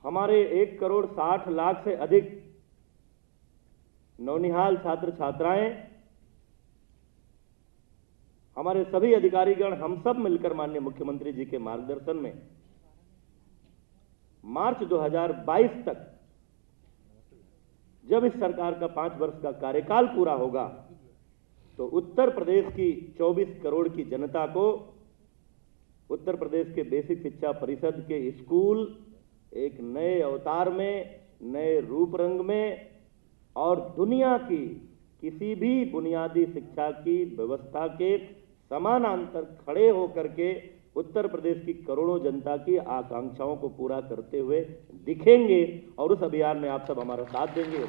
हमारे 1,60,00,000 से अधिक नौनिहाल छात्र छात्राएं, हमारे सभी अधिकारीगण, हम सब मिलकर माननीय मुख्यमंत्री जी के मार्गदर्शन में मार्च 2022 तक, जब इस सरकार का 5 वर्ष का कार्यकाल पूरा होगा, तो उत्तर प्रदेश की 24 करोड़ की जनता को उत्तर प्रदेश के बेसिक शिक्षा परिषद के स्कूल एक नए अवतार में, नए रूप रंग में और दुनिया की किसी भी बुनियादी शिक्षा की व्यवस्था के समानांतर खड़े होकर के उत्तर प्रदेश की करोड़ों जनता की आकांक्षाओं को पूरा करते हुए दिखेंगे और उस अभियान में आप सब हमारा साथ देंगे।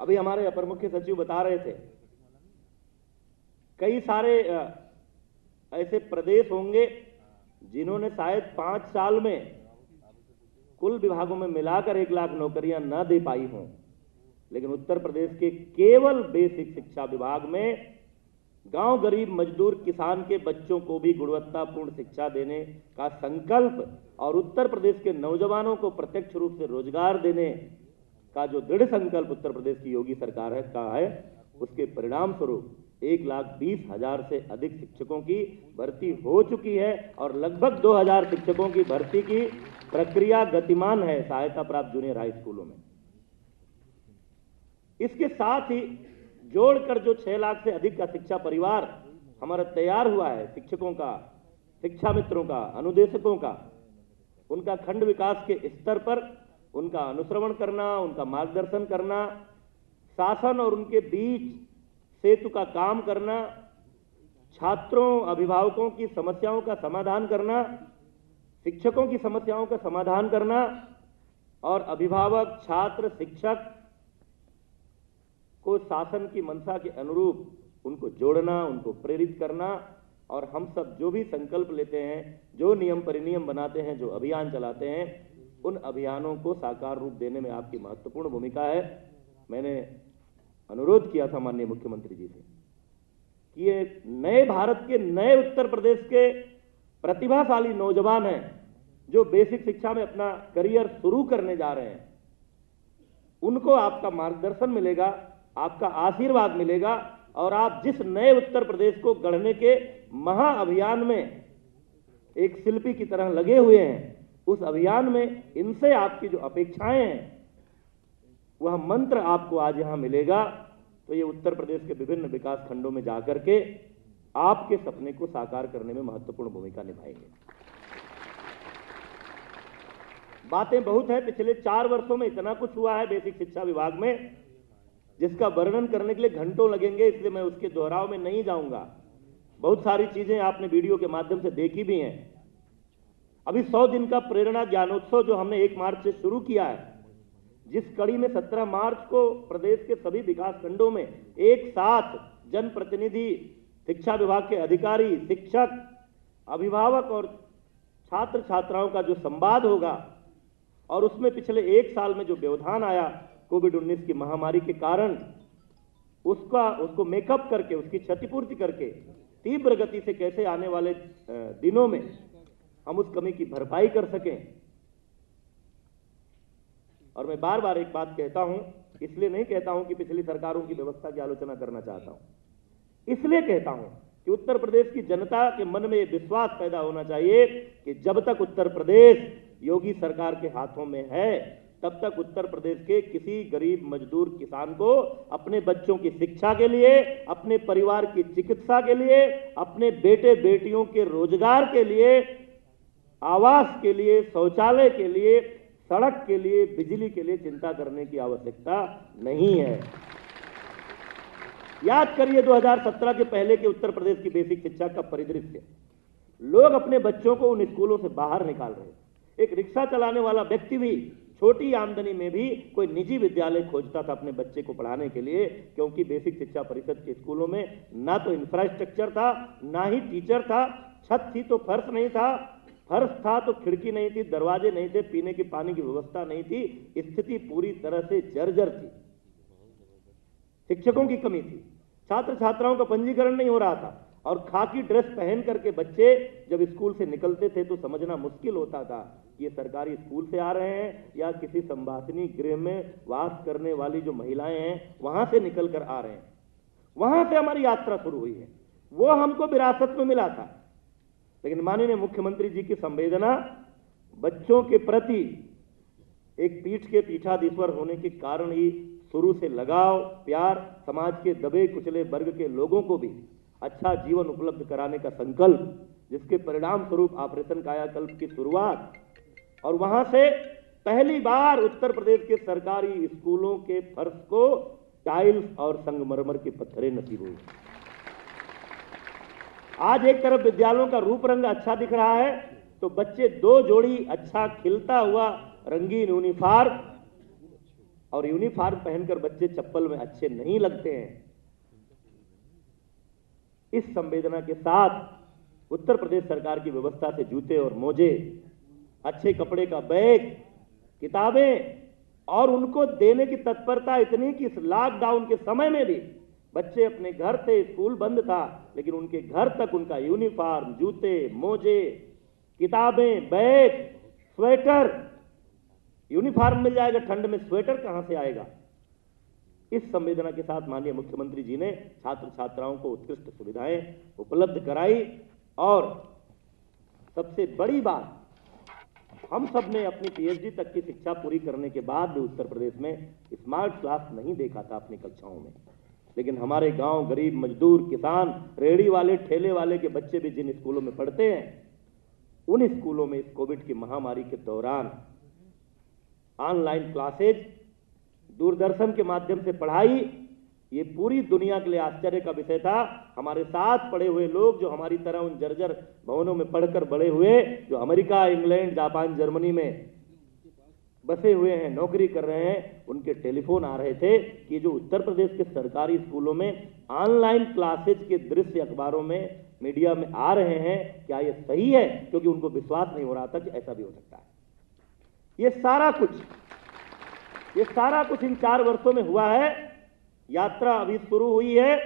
अभी हमारे अपर मुख्य सचिव बता रहे थे, कई सारे ऐसे प्रदेश होंगे जिन्होंने शायद 5 साल में कुल विभागों में मिलाकर 1 लाख नौकरियां न दे पाई हों, लेकिन उत्तर प्रदेश के केवल बेसिक शिक्षा विभाग में गांव गरीब मजदूर किसान के बच्चों को भी गुणवत्तापूर्ण शिक्षा देने का संकल्प और उत्तर प्रदेश के नौजवानों को प्रत्यक्ष रूप से रोजगार देने का जो दृढ़ संकल्प उत्तर प्रदेश की योगी सरकार का है, उसके परिणाम स्वरूप 1,20,000 से अधिक शिक्षकों की भर्ती हो चुकी है और लगभग 2,000 शिक्षकों की भर्ती की प्रक्रिया गतिमान है सहायता प्राप्त जूनियर हाई स्कूलों में। इसके साथ ही जोड़कर जो 6 लाख से अधिक का शिक्षा परिवार हमारा तैयार हुआ है, शिक्षकों का, शिक्षा मित्रों का, अनुदेशकों का, उनका खंड विकास के स्तर पर उनका अनुश्रवण करना, उनका मार्गदर्शन करना, शासन और उनके बीच सेतु का काम करना, छात्रों अभिभावकों की समस्याओं का समाधान करना, शिक्षकों की समस्याओं का समाधान करना और अभिभावक, छात्र, शिक्षक को शासन की मंशा के अनुरूप उनको जोड़ना, उनको प्रेरित करना और हम सब जो भी संकल्प लेते हैं, जो नियम परिनियम बनाते हैं, जो अभियान चलाते हैं, उन अभियानों को साकार रूप देने में आपकी महत्वपूर्ण भूमिका है। मैंने अनुरोध किया था माननीय मुख्यमंत्री जी से कि ये नए भारत के, नए उत्तर प्रदेश के प्रतिभाशाली नौजवान हैं जो बेसिक शिक्षा में अपना करियर शुरू करने जा रहे हैं, उनको आपका मार्गदर्शन मिलेगा, आपका आशीर्वाद मिलेगा और आप जिस नए उत्तर प्रदेश को गढ़ने के महाअभियान में एक शिल्पी की तरह लगे हुए हैं, उस अभियान में इनसे आपकी जो अपेक्षाएं हैं वह मंत्र आपको आज यहां मिलेगा। तो ये उत्तर प्रदेश के विभिन्न विकास खंडों में जाकर के आपके सपने को साकार करने में महत्वपूर्ण भूमिका निभाएंगे। बातें बहुत है, पिछले 4 वर्षों में इतना कुछ हुआ है बेसिक शिक्षा विभाग में जिसका वर्णन करने के लिए घंटों लगेंगे, इसलिए मैं उसके दोहराव में नहीं जाऊंगा। बहुत सारी चीजें आपने वीडियो के माध्यम से देखी भी हैं। अभी 100 दिन का प्रेरणा ज्ञानोत्सव जो हमने 1 मार्च से शुरू किया है, जिस कड़ी में 17 मार्च को प्रदेश के सभी विकास खंडों में एक साथ जनप्रतिनिधि, शिक्षा विभाग के अधिकारी, शिक्षक, अभिभावक और छात्र छात्राओं का जो संवाद होगा और उसमें पिछले 1 साल में जो व्यवधान आया कोविड-19 की महामारी के कारण, उसको मेकअप करके, उसकी क्षतिपूर्ति करके तीव्र गति से कैसे आने वाले दिनों में हम उस कमी की भरपाई कर सकें। और मैं बार बार एक बात कहता हूं, इसलिए नहीं कहता हूं कि पिछली सरकारों की व्यवस्था की आलोचना करना चाहता हूं, इसलिए कहता हूं कि उत्तर प्रदेश की जनता के मन में यह विश्वास पैदा होना चाहिए कि जब तक उत्तर प्रदेश योगी सरकार के हाथों में है, तब तक उत्तर प्रदेश के किसी गरीब मजदूर किसान को अपने बच्चों की शिक्षा के लिए, अपने परिवार की चिकित्सा के लिए, अपने बेटे बेटियों के रोजगार के लिए, आवास के लिए, शौचालय के लिए, सड़क के लिए, बिजली के लिए चिंता करने की आवश्यकता नहीं है। याद करिए 2017 के पहले के उत्तर प्रदेश की बेसिक शिक्षा का परिदृश्य। लोग अपने बच्चों को उन स्कूलों से बाहर निकाल रहे थे। एक रिक्शा चलाने वाला व्यक्ति भी छोटी आमदनी में भी कोई निजी विद्यालय खोजता था अपने बच्चे को पढ़ाने के लिए, क्योंकि बेसिक शिक्षा परिषद के स्कूलों में ना तो इंफ्रास्ट्रक्चर था, ना ही टीचर था, छत थी तो फर्श नहीं था, फर्श था तो खिड़की नहीं थी, दरवाजे नहीं थे, पीने के पानी की व्यवस्था नहीं थी। स्थिति पूरी तरह से जर्जर थी। शिक्षकों की कमी थी, छात्र छात्राओं का पंजीकरण नहीं हो रहा था, और खाकी ड्रेस पहन करके बच्चे जब स्कूल से निकलते थे तो समझना मुश्किल होता था कि ये सरकारी स्कूल से आ रहे हैं या किसी संवासिनी गृह में वास करने वाली जो महिलाएं हैं वहां से निकल कर आ रहे हैं। वहां से हमारी यात्रा शुरू हुई है, वो हमको विरासत में मिला था। लेकिन माननीय मुख्यमंत्री जी की संवेदना बच्चों के प्रति एक पीठ के पीठाधीश्वर होने के कारण ही शुरू से लगाव, प्यार, समाज के दबे कुचले वर्ग के लोगों को भी अच्छा जीवन उपलब्ध कराने का संकल्प, जिसके परिणाम स्वरूप ऑपरेशन कायाकल्प की शुरुआत, और वहां से पहली बार उत्तर प्रदेश के सरकारी स्कूलों के फर्श को टाइल्स और संगमरमर के पत्थरें नसीब हुई। आज एक तरफ विद्यालयों का रूप रंग अच्छा दिख रहा है तो बच्चे दो जोड़ी अच्छा खिलता हुआ रंगीन यूनिफॉर्म, और यूनिफॉर्म पहनकर बच्चे चप्पल में अच्छे नहीं लगते हैं। इस संवेदना के साथ उत्तर प्रदेश सरकार की व्यवस्था से जूते और मोजे, अच्छे कपड़े का बैग, किताबें, और उनको देने की तत्परता इतनी कि इस लॉकडाउन के समय में भी बच्चे अपने घर से, स्कूल बंद था लेकिन उनके घर तक उनका यूनिफॉर्म, जूते, मोजे, किताबें, बैग, स्वेटर, यूनिफॉर्म मिल जाएगा, ठंड में स्वेटर कहां से आएगा। इस संवेदना के साथ माननीय मुख्यमंत्री जी ने छात्र छात्राओं को उत्कृष्ट सुविधाएं उपलब्ध कराई, और सबसे बड़ी बात, हम सब ने अपनी पीएचडी तक की शिक्षा पूरी करने के बाद भी उत्तर प्रदेश में स्मार्ट क्लास नहीं देखा था अपनी कक्षाओं में। लेकिन हमारे गांव, गरीब मजदूर, किसान, रेहड़ी वाले, ठेले वाले के बच्चे भी जिन स्कूलों में पढ़ते हैं, उन स्कूलों में इस कोविड की महामारी के दौरान ऑनलाइन क्लासेज, दूरदर्शन के माध्यम से पढ़ाई, ये पूरी दुनिया के लिए आश्चर्य का विषय था। हमारे साथ पढ़े हुए लोग जो हमारी तरह उन जर्जर भवनों में पढ़कर बड़े हुए, जो अमेरिका, इंग्लैंड, जापान, जर्मनी में बसे हुए हैं, नौकरी कर रहे हैं, उनके टेलीफोन आ रहे थे कि जो उत्तर प्रदेश के सरकारी स्कूलों में ऑनलाइन क्लासेज के दृश्य अखबारों में, मीडिया में आ रहे हैं, क्या ये सही है? क्योंकि उनको विश्वास नहीं हो रहा था कि ऐसा भी हो सकता है। ये सारा कुछ इन 4 वर्षों में हुआ है। यात्रा अभी शुरू हुई है।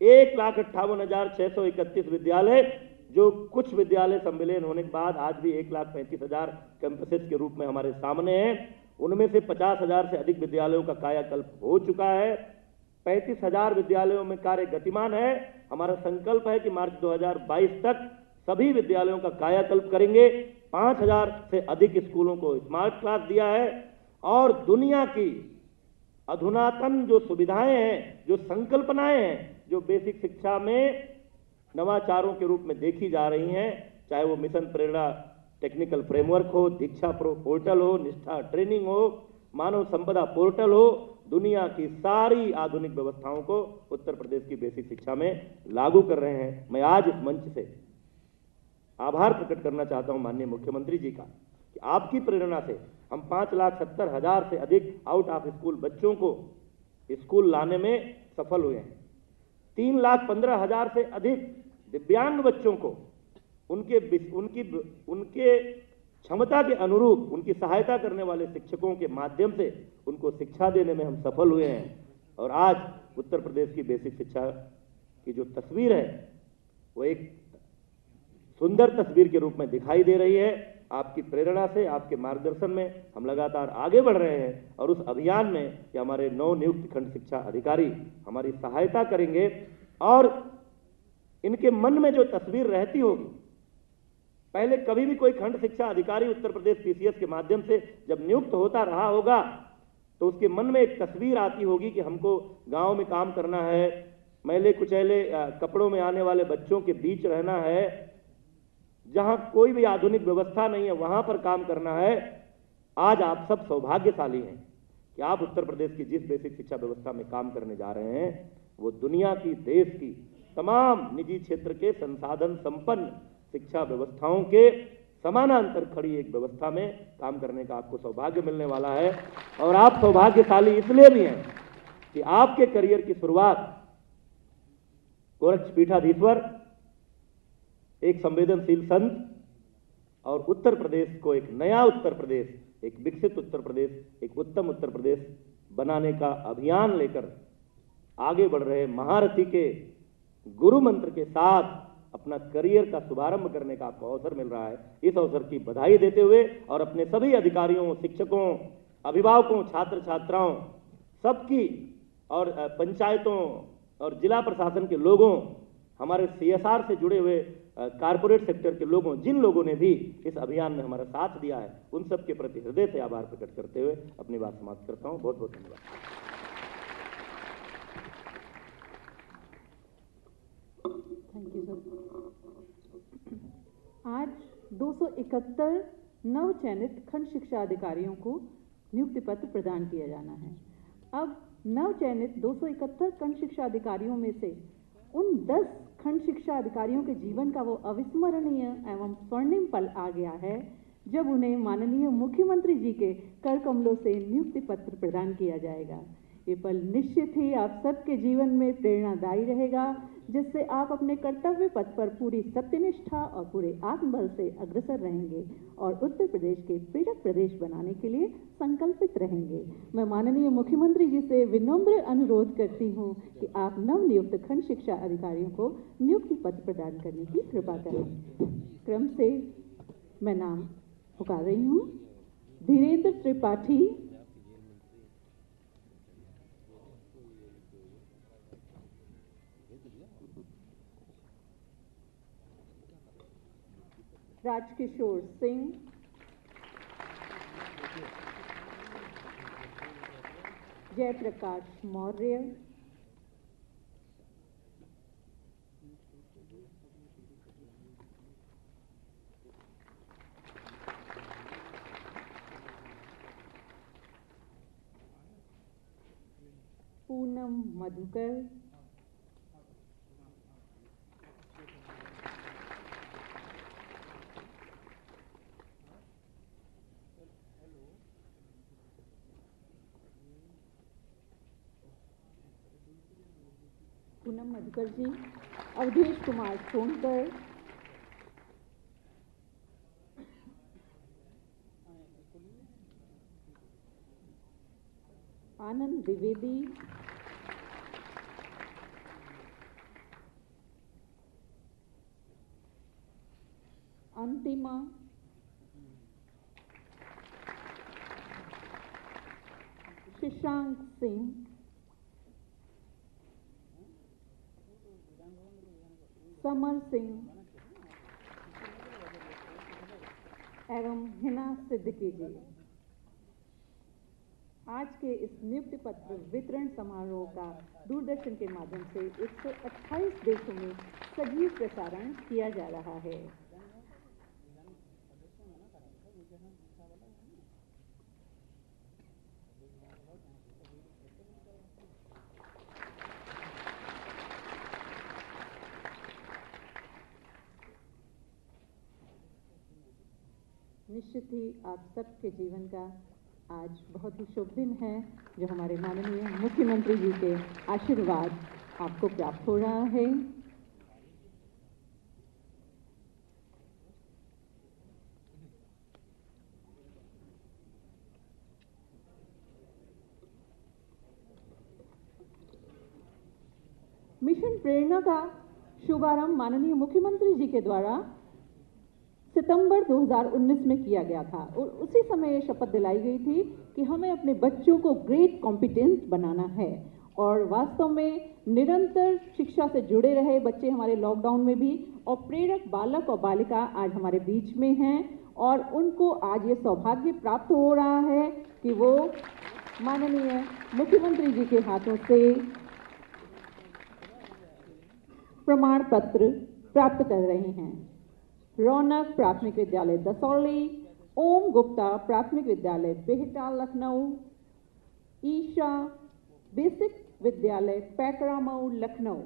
1,58,631 विद्यालय, जो कुछ विद्यालय सम्मिलन होने के बाद आज भी 1,35,000 कैंपसेस के रूप में हमारे सामने हैं। उनमें से 50,000 से अधिक विद्यालयों का कायाकल्प हो चुका है। 35,000 विद्यालयों में कार्य गतिमान है। हमारा संकल्प है कि मार्च 2022 तक सभी विद्यालयों का कायाकल्प करेंगे। 5,000 से अधिक स्कूलों को स्मार्ट क्लास दिया है, और दुनिया की अधुनातन जो सुविधाएं हैं, जो संकल्पनाएं हैं, जो बेसिक शिक्षा में नवाचारों के रूप में देखी जा रही हैं, चाहे वो मिशन प्रेरणा टेक्निकल फ्रेमवर्क हो, दीक्षा प्रो पोर्टल हो, निष्ठा ट्रेनिंग हो, मानव संपदा पोर्टल हो, दुनिया की सारी आधुनिक व्यवस्थाओं को उत्तर प्रदेश की बेसिक शिक्षा में लागू कर रहे हैं। मैं आज इस मंच से आभार प्रकट करना चाहता हूं माननीय मुख्यमंत्री जी का कि आपकी प्रेरणा से हम 5,70,000 से अधिक आउट ऑफ स्कूल बच्चों को स्कूल लाने में सफल हुए हैं। 3,15,000 से अधिक दिव्यांग बच्चों को उनके क्षमता के अनुरूप उनकी सहायता करने वाले शिक्षकों के माध्यम से उनको शिक्षा देने में हम सफल हुए हैं। और आज उत्तर प्रदेश की बेसिक शिक्षा की जो तस्वीर है वो एक सुंदर तस्वीर के रूप में दिखाई दे रही है। आपकी प्रेरणा से, आपके मार्गदर्शन में हम लगातार आगे बढ़ रहे हैं और उस अभियान में कि हमारे नवनियुक्त खंड शिक्षा अधिकारी हमारी सहायता करेंगे और इनके मन में जो तस्वीर रहती होगी, पहले कभी भी कोई खंड शिक्षा अधिकारी उत्तर प्रदेश पीसीएस के माध्यम से जब नियुक्त होता रहा होगा तो उसके मन में एक तस्वीर आती होगी कि हमको गांव में काम करना है, मैले कुचैले कपड़ों में आने वाले बच्चों के बीच रहना है, जहां कोई भी आधुनिक व्यवस्था नहीं है वहां पर काम करना है। आज आप सब सौभाग्यशाली हैं कि आप उत्तर प्रदेश की जिस बेसिक शिक्षा व्यवस्था में काम करने जा रहे हैं वो दुनिया की, देश की तमाम निजी क्षेत्र के संसाधन संपन्न शिक्षा व्यवस्थाओं के समानांतर खड़ी एक व्यवस्था में काम करने का आपको सौभाग्य मिलने वाला है। और आप सौभाग्यशाली इसलिए भी हैं कि आपके करियर की शुरुआत गोरक्ष पीठाधीश्वर, एक संवेदनशील संत और उत्तर प्रदेश को एक नया उत्तर प्रदेश, एक विकसित उत्तर प्रदेश, एक उत्तम उत्तर प्रदेश बनाने का अभियान लेकर आगे बढ़ रहे महारथी के गुरु मंत्र के साथ अपना करियर का शुभारंभ करने का आपको अवसर मिल रहा है। इस अवसर की बधाई देते हुए और अपने सभी अधिकारियों, शिक्षकों, अभिभावकों, छात्र छात्राओं सबकी और पंचायतों और जिला प्रशासन के लोगों, हमारे सीएसआर से जुड़े हुए कारपोरेट सेक्टर के लोगों, जिन लोगों ने भी इस अभियान में हमारा साथ दिया है, उन सब के प्रति हृदय से आभार प्रकट करते हुए अपनी बात समाप्त करता हूं। बहुत बहुत धन्यवाद। Thank you sir. आज 271 नव चयनित खंड शिक्षा अधिकारियों को नियुक्ति पत्र प्रदान किया जाना है। अब नव चयनित 271 खंड शिक्षा अधिकारियों में से उन 10 खंड शिक्षा अधिकारियों के जीवन का वो अविस्मरणीय एवं स्वर्णिम पल आ गया है जब उन्हें माननीय मुख्यमंत्री जी के कर कमलों से नियुक्ति पत्र प्रदान किया जाएगा। ये पल निश्चित ही आप सबके जीवन में प्रेरणादायी रहेगा, जिससे आप अपने कर्तव्य पथ पर पूरी सत्यनिष्ठा और पूरे आत्मबल से अग्रसर रहेंगे और उत्तर प्रदेश के प्रेरक प्रदेश बनाने के लिए संकल्पित रहेंगे। मैं माननीय मुख्यमंत्री जी से विनम्र अनुरोध करती हूँ कि आप नवनियुक्त खंड शिक्षा अधिकारियों को नियुक्ति पत्र प्रदान करने की कृपा करें। क्रम से मैं नाम पुकार रही हूँ। धीरेन्द्र त्रिपाठी, राजकिशोर सिंह, जयप्रकाश मौर्य, पूनम मधुकर, पूनम मधुकर जी, अवधेश कुमार सोनकर, आनंद द्विवेदी, अंतिमा, शशांक सिंह, समर सिंह एवं हिना सिद्दीकी जी। आज के इस नियुक्ति पत्र वितरण समारोह का दूरदर्शन के माध्यम से 128 देशों में सजीव प्रसारण किया जा रहा है। निश्चित ही आप सबके जीवन का आज बहुत ही शुभ दिन है, जो हमारे माननीय मुख्यमंत्री जी के आशीर्वाद आपको प्राप्त हो रहा है। मिशन प्रेरणा का शुभारंभ माननीय मुख्यमंत्री जी के द्वारा सितंबर 2019 में किया गया था और उसी समय ये शपथ दिलाई गई थी कि हमें अपने बच्चों को ग्रेट कॉम्पिटेंस बनाना है। और वास्तव में निरंतर शिक्षा से जुड़े रहे बच्चे हमारे लॉकडाउन में भी, और प्रेरक बालक और बालिका आज हमारे बीच में हैं और उनको आज ये सौभाग्य प्राप्त हो रहा है कि वो माननीय मुख्यमंत्री जी के हाथों से प्रमाण पत्र प्राप्त कर रहे हैं। रौनक प्राथमिक विद्यालय दसौली, ओम गुप्ता प्राथमिक विद्यालय बेहटा लखनऊ, ईशा बेसिक विद्यालय पैकरामऊ लखनऊ,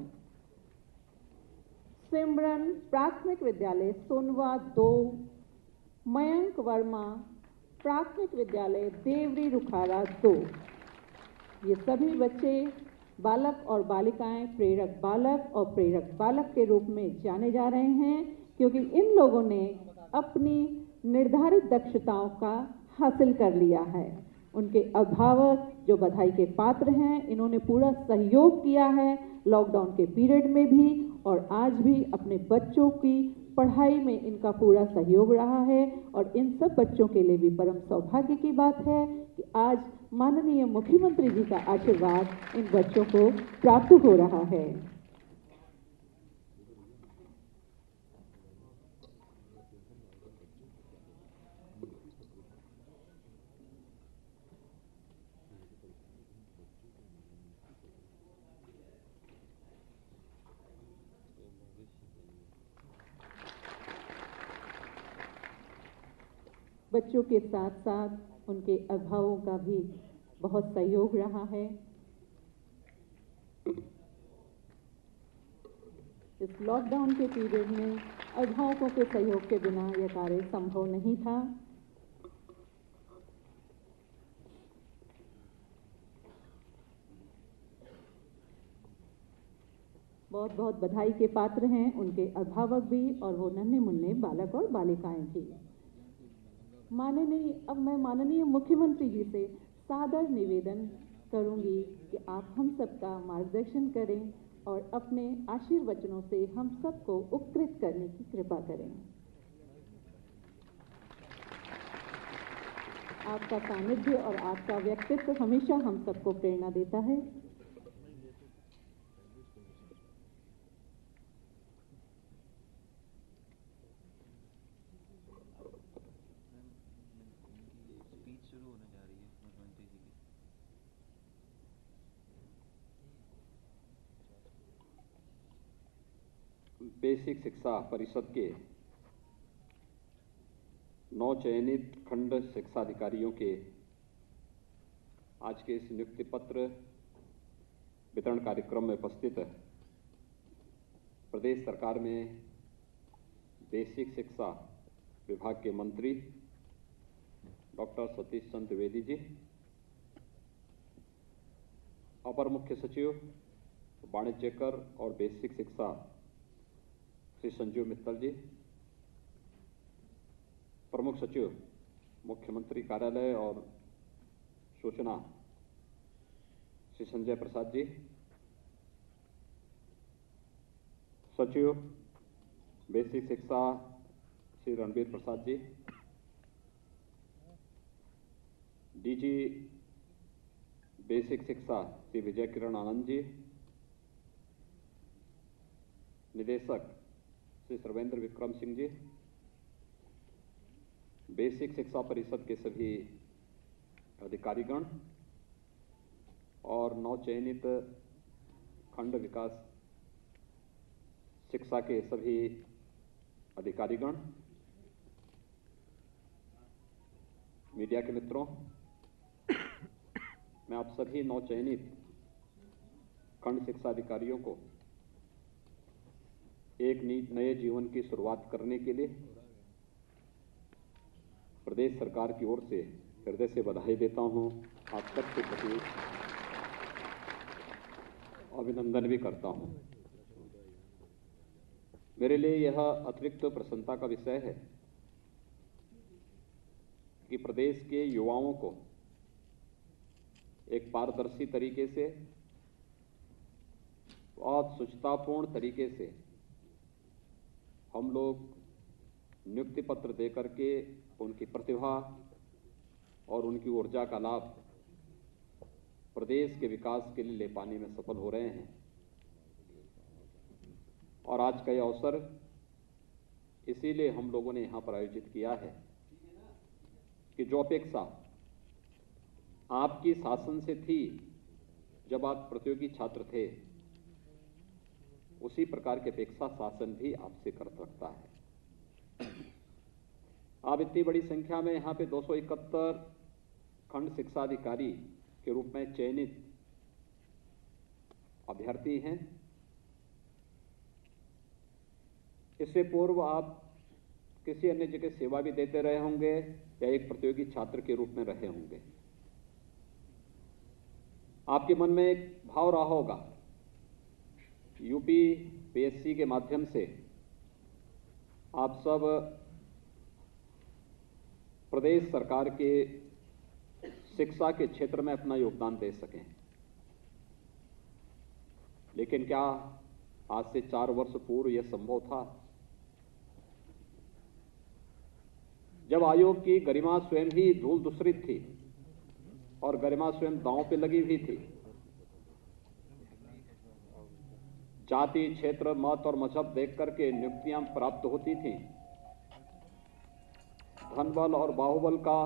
सिमरन प्राथमिक विद्यालय सोनवा 2, मयंक वर्मा प्राथमिक विद्यालय देवरी रुखारा 2। ये सभी बच्चे बालक और बालिकाएं प्रेरक बालक और प्रेरक बालक के रूप में जाने जा रहे हैं, क्योंकि इन लोगों ने अपनी निर्धारित दक्षताओं का हासिल कर लिया है। उनके अभिभावक जो बधाई के पात्र हैं, इन्होंने पूरा सहयोग किया है लॉकडाउन के पीरियड में भी, और आज भी अपने बच्चों की पढ़ाई में इनका पूरा सहयोग रहा है। और इन सब बच्चों के लिए भी परम सौभाग्य की बात है कि आज माननीय मुख्यमंत्री जी का आशीर्वाद इन बच्चों को प्राप्त हो रहा है। बच्चों के साथ साथ उनके अभिभावकों का भी बहुत सहयोग रहा है। इस लॉकडाउन के पीरियड में अभिभावकों के सहयोग के बिना यह कार्य संभव नहीं था। बहुत बहुत बधाई के पात्र हैं उनके अभिभावक भी और वो नन्हे मुन्ने बालक और बालिकाएं भी। अब मैं माननीय मुख्यमंत्री जी से सादर निवेदन करूंगी कि आप हम सबका मार्गदर्शन करें और अपने आशीर्वचनों से हम सबको उपकृत करने की कृपा करें। आपका सानिध्य और आपका व्यक्तित्व हमेशा हम सबको प्रेरणा देता है। बेसिक शिक्षा परिषद के 9 चयनित खंड शिक्षा अधिकारियों के आज के इस नियुक्ति पत्र वितरण कार्यक्रम में उपस्थित प्रदेश सरकार में बेसिक शिक्षा विभाग के मंत्री डॉक्टर सतीश चंद्र द्विवेदी जी, अपर मुख्य सचिव वाणिज्य कर और बेसिक शिक्षा श्री संजीव मित्तल जी, प्रमुख सचिव मुख्यमंत्री कार्यालय और सूचना श्री संजय प्रसाद जी, सचिव बेसिक शिक्षा श्री रणबीर प्रसाद जी, डीजी बेसिक शिक्षा श्री विजय किरण आनंद जी, निदेशक श्री सर्वेंद्र विक्रम सिंह जी, बेसिक शिक्षा परिषद के सभी अधिकारीगण और 9 चयनित खंड विकास शिक्षा के सभी अधिकारीगण, मीडिया के मित्रों, मैं आप सभी 9 चयनित खंड शिक्षा अधिकारियों को एक नए जीवन की शुरुआत करने के लिए प्रदेश सरकार की ओर से हृदय से बधाई देता हूं। आप सबके प्रति अभिनंदन भी करता हूं। मेरे लिए यह अतिरिक्त प्रसन्नता का विषय है कि प्रदेश के युवाओं को एक पारदर्शी तरीके से बहुत शुचितापूर्ण तरीके से हम लोग नियुक्ति पत्र देकर के उनकी प्रतिभा और उनकी ऊर्जा का लाभ प्रदेश के विकास के लिए ले पाने में सफल हो रहे हैं। और आज का यह अवसर इसीलिए हम लोगों ने यहाँ पर आयोजित किया है कि जो अपेक्षा आपकी शासन से थी जब आप प्रतियोगी छात्र थे, उसी प्रकार की अपेक्षा शासन भी आपसे कर सकता है। आप इतनी बड़ी संख्या में यहाँ पे 271 खंड शिक्षा अधिकारी के रूप में चयनित अभ्यर्थी हैं। इससे पूर्व आप किसी अन्य जगह सेवा भी देते रहे होंगे या एक प्रतियोगी छात्र के रूप में रहे होंगे। आपके मन में एक भाव रहा होगा, यूपी पीएससी के माध्यम से आप सब प्रदेश सरकार के शिक्षा के क्षेत्र में अपना योगदान दे सकें। लेकिन क्या आज से 4 वर्ष पूर्व यह संभव था? जब आयोग की गरिमा स्वयं ही धूल दूषरित थी और गरिमा स्वयं दांव पे लगी हुई थी, जाति, क्षेत्र, मत और मजहब देख करके नियुक्तियां प्राप्त होती थीं, धनबल और बाहुबल का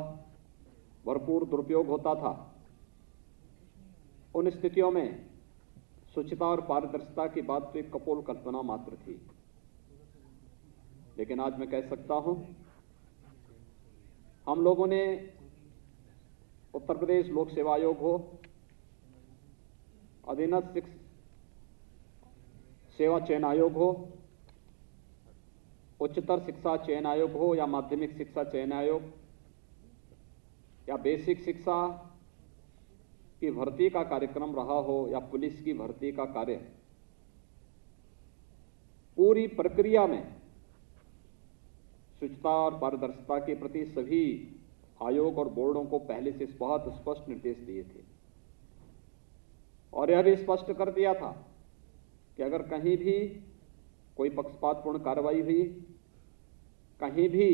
भरपूर दुरुपयोग होता था, उन स्थितियों में शुचिता और पारदर्शिता की बात तो एक कपोल कल्पना मात्र थी। लेकिन आज मैं कह सकता हूं, हम लोगों ने उत्तर प्रदेश लोक सेवा आयोग हो, अधीनस्थ सेवा चयन आयोग हो, उच्चतर शिक्षा चयन आयोग हो या माध्यमिक शिक्षा चयन आयोग या बेसिक शिक्षा की भर्ती का कार्यक्रम रहा हो या पुलिस की भर्ती का कार्य, पूरी प्रक्रिया में शुचिता और पारदर्शिता के प्रति सभी आयोग और बोर्डों को पहले से बहुत स्पष्ट निर्देश दिए थे और यह भी स्पष्ट कर दिया था कि अगर कहीं भी कोई पक्षपातपूर्ण कार्रवाई हुई, कहीं भी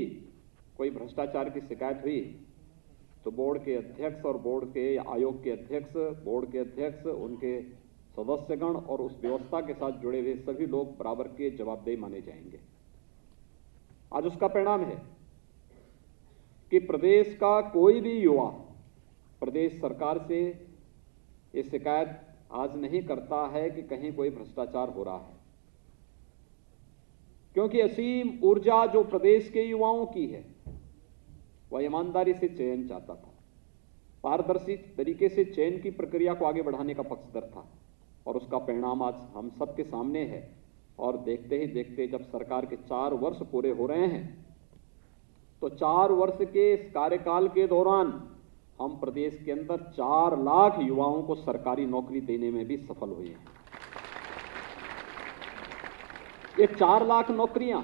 कोई भ्रष्टाचार की शिकायत हुई, तो बोर्ड के अध्यक्ष और बोर्ड के आयोग के अध्यक्ष, बोर्ड के अध्यक्ष, उनके सदस्यगण और उस व्यवस्था के साथ जुड़े हुए सभी लोग बराबर के जवाबदेह माने जाएंगे। आज उसका परिणाम है कि प्रदेश का कोई भी युवा प्रदेश सरकार से ये शिकायत आज नहीं करता है कि कहीं कोई भ्रष्टाचार हो रहा है, क्योंकि असीम ऊर्जा जो प्रदेश के युवाओं की है वह ईमानदारी से चयन चाहता था, पारदर्शी तरीके से चयन की प्रक्रिया को आगे बढ़ाने का पक्षधर था और उसका परिणाम आज हम सबके सामने है। और देखते ही देखते जब सरकार के 4 वर्ष पूरे हो रहे हैं, तो 4 वर्ष के इस कार्यकाल के दौरान हम प्रदेश के अंदर 4 लाख युवाओं को सरकारी नौकरी देने में भी सफल हुए हैं। ये 4 लाख नौकरियां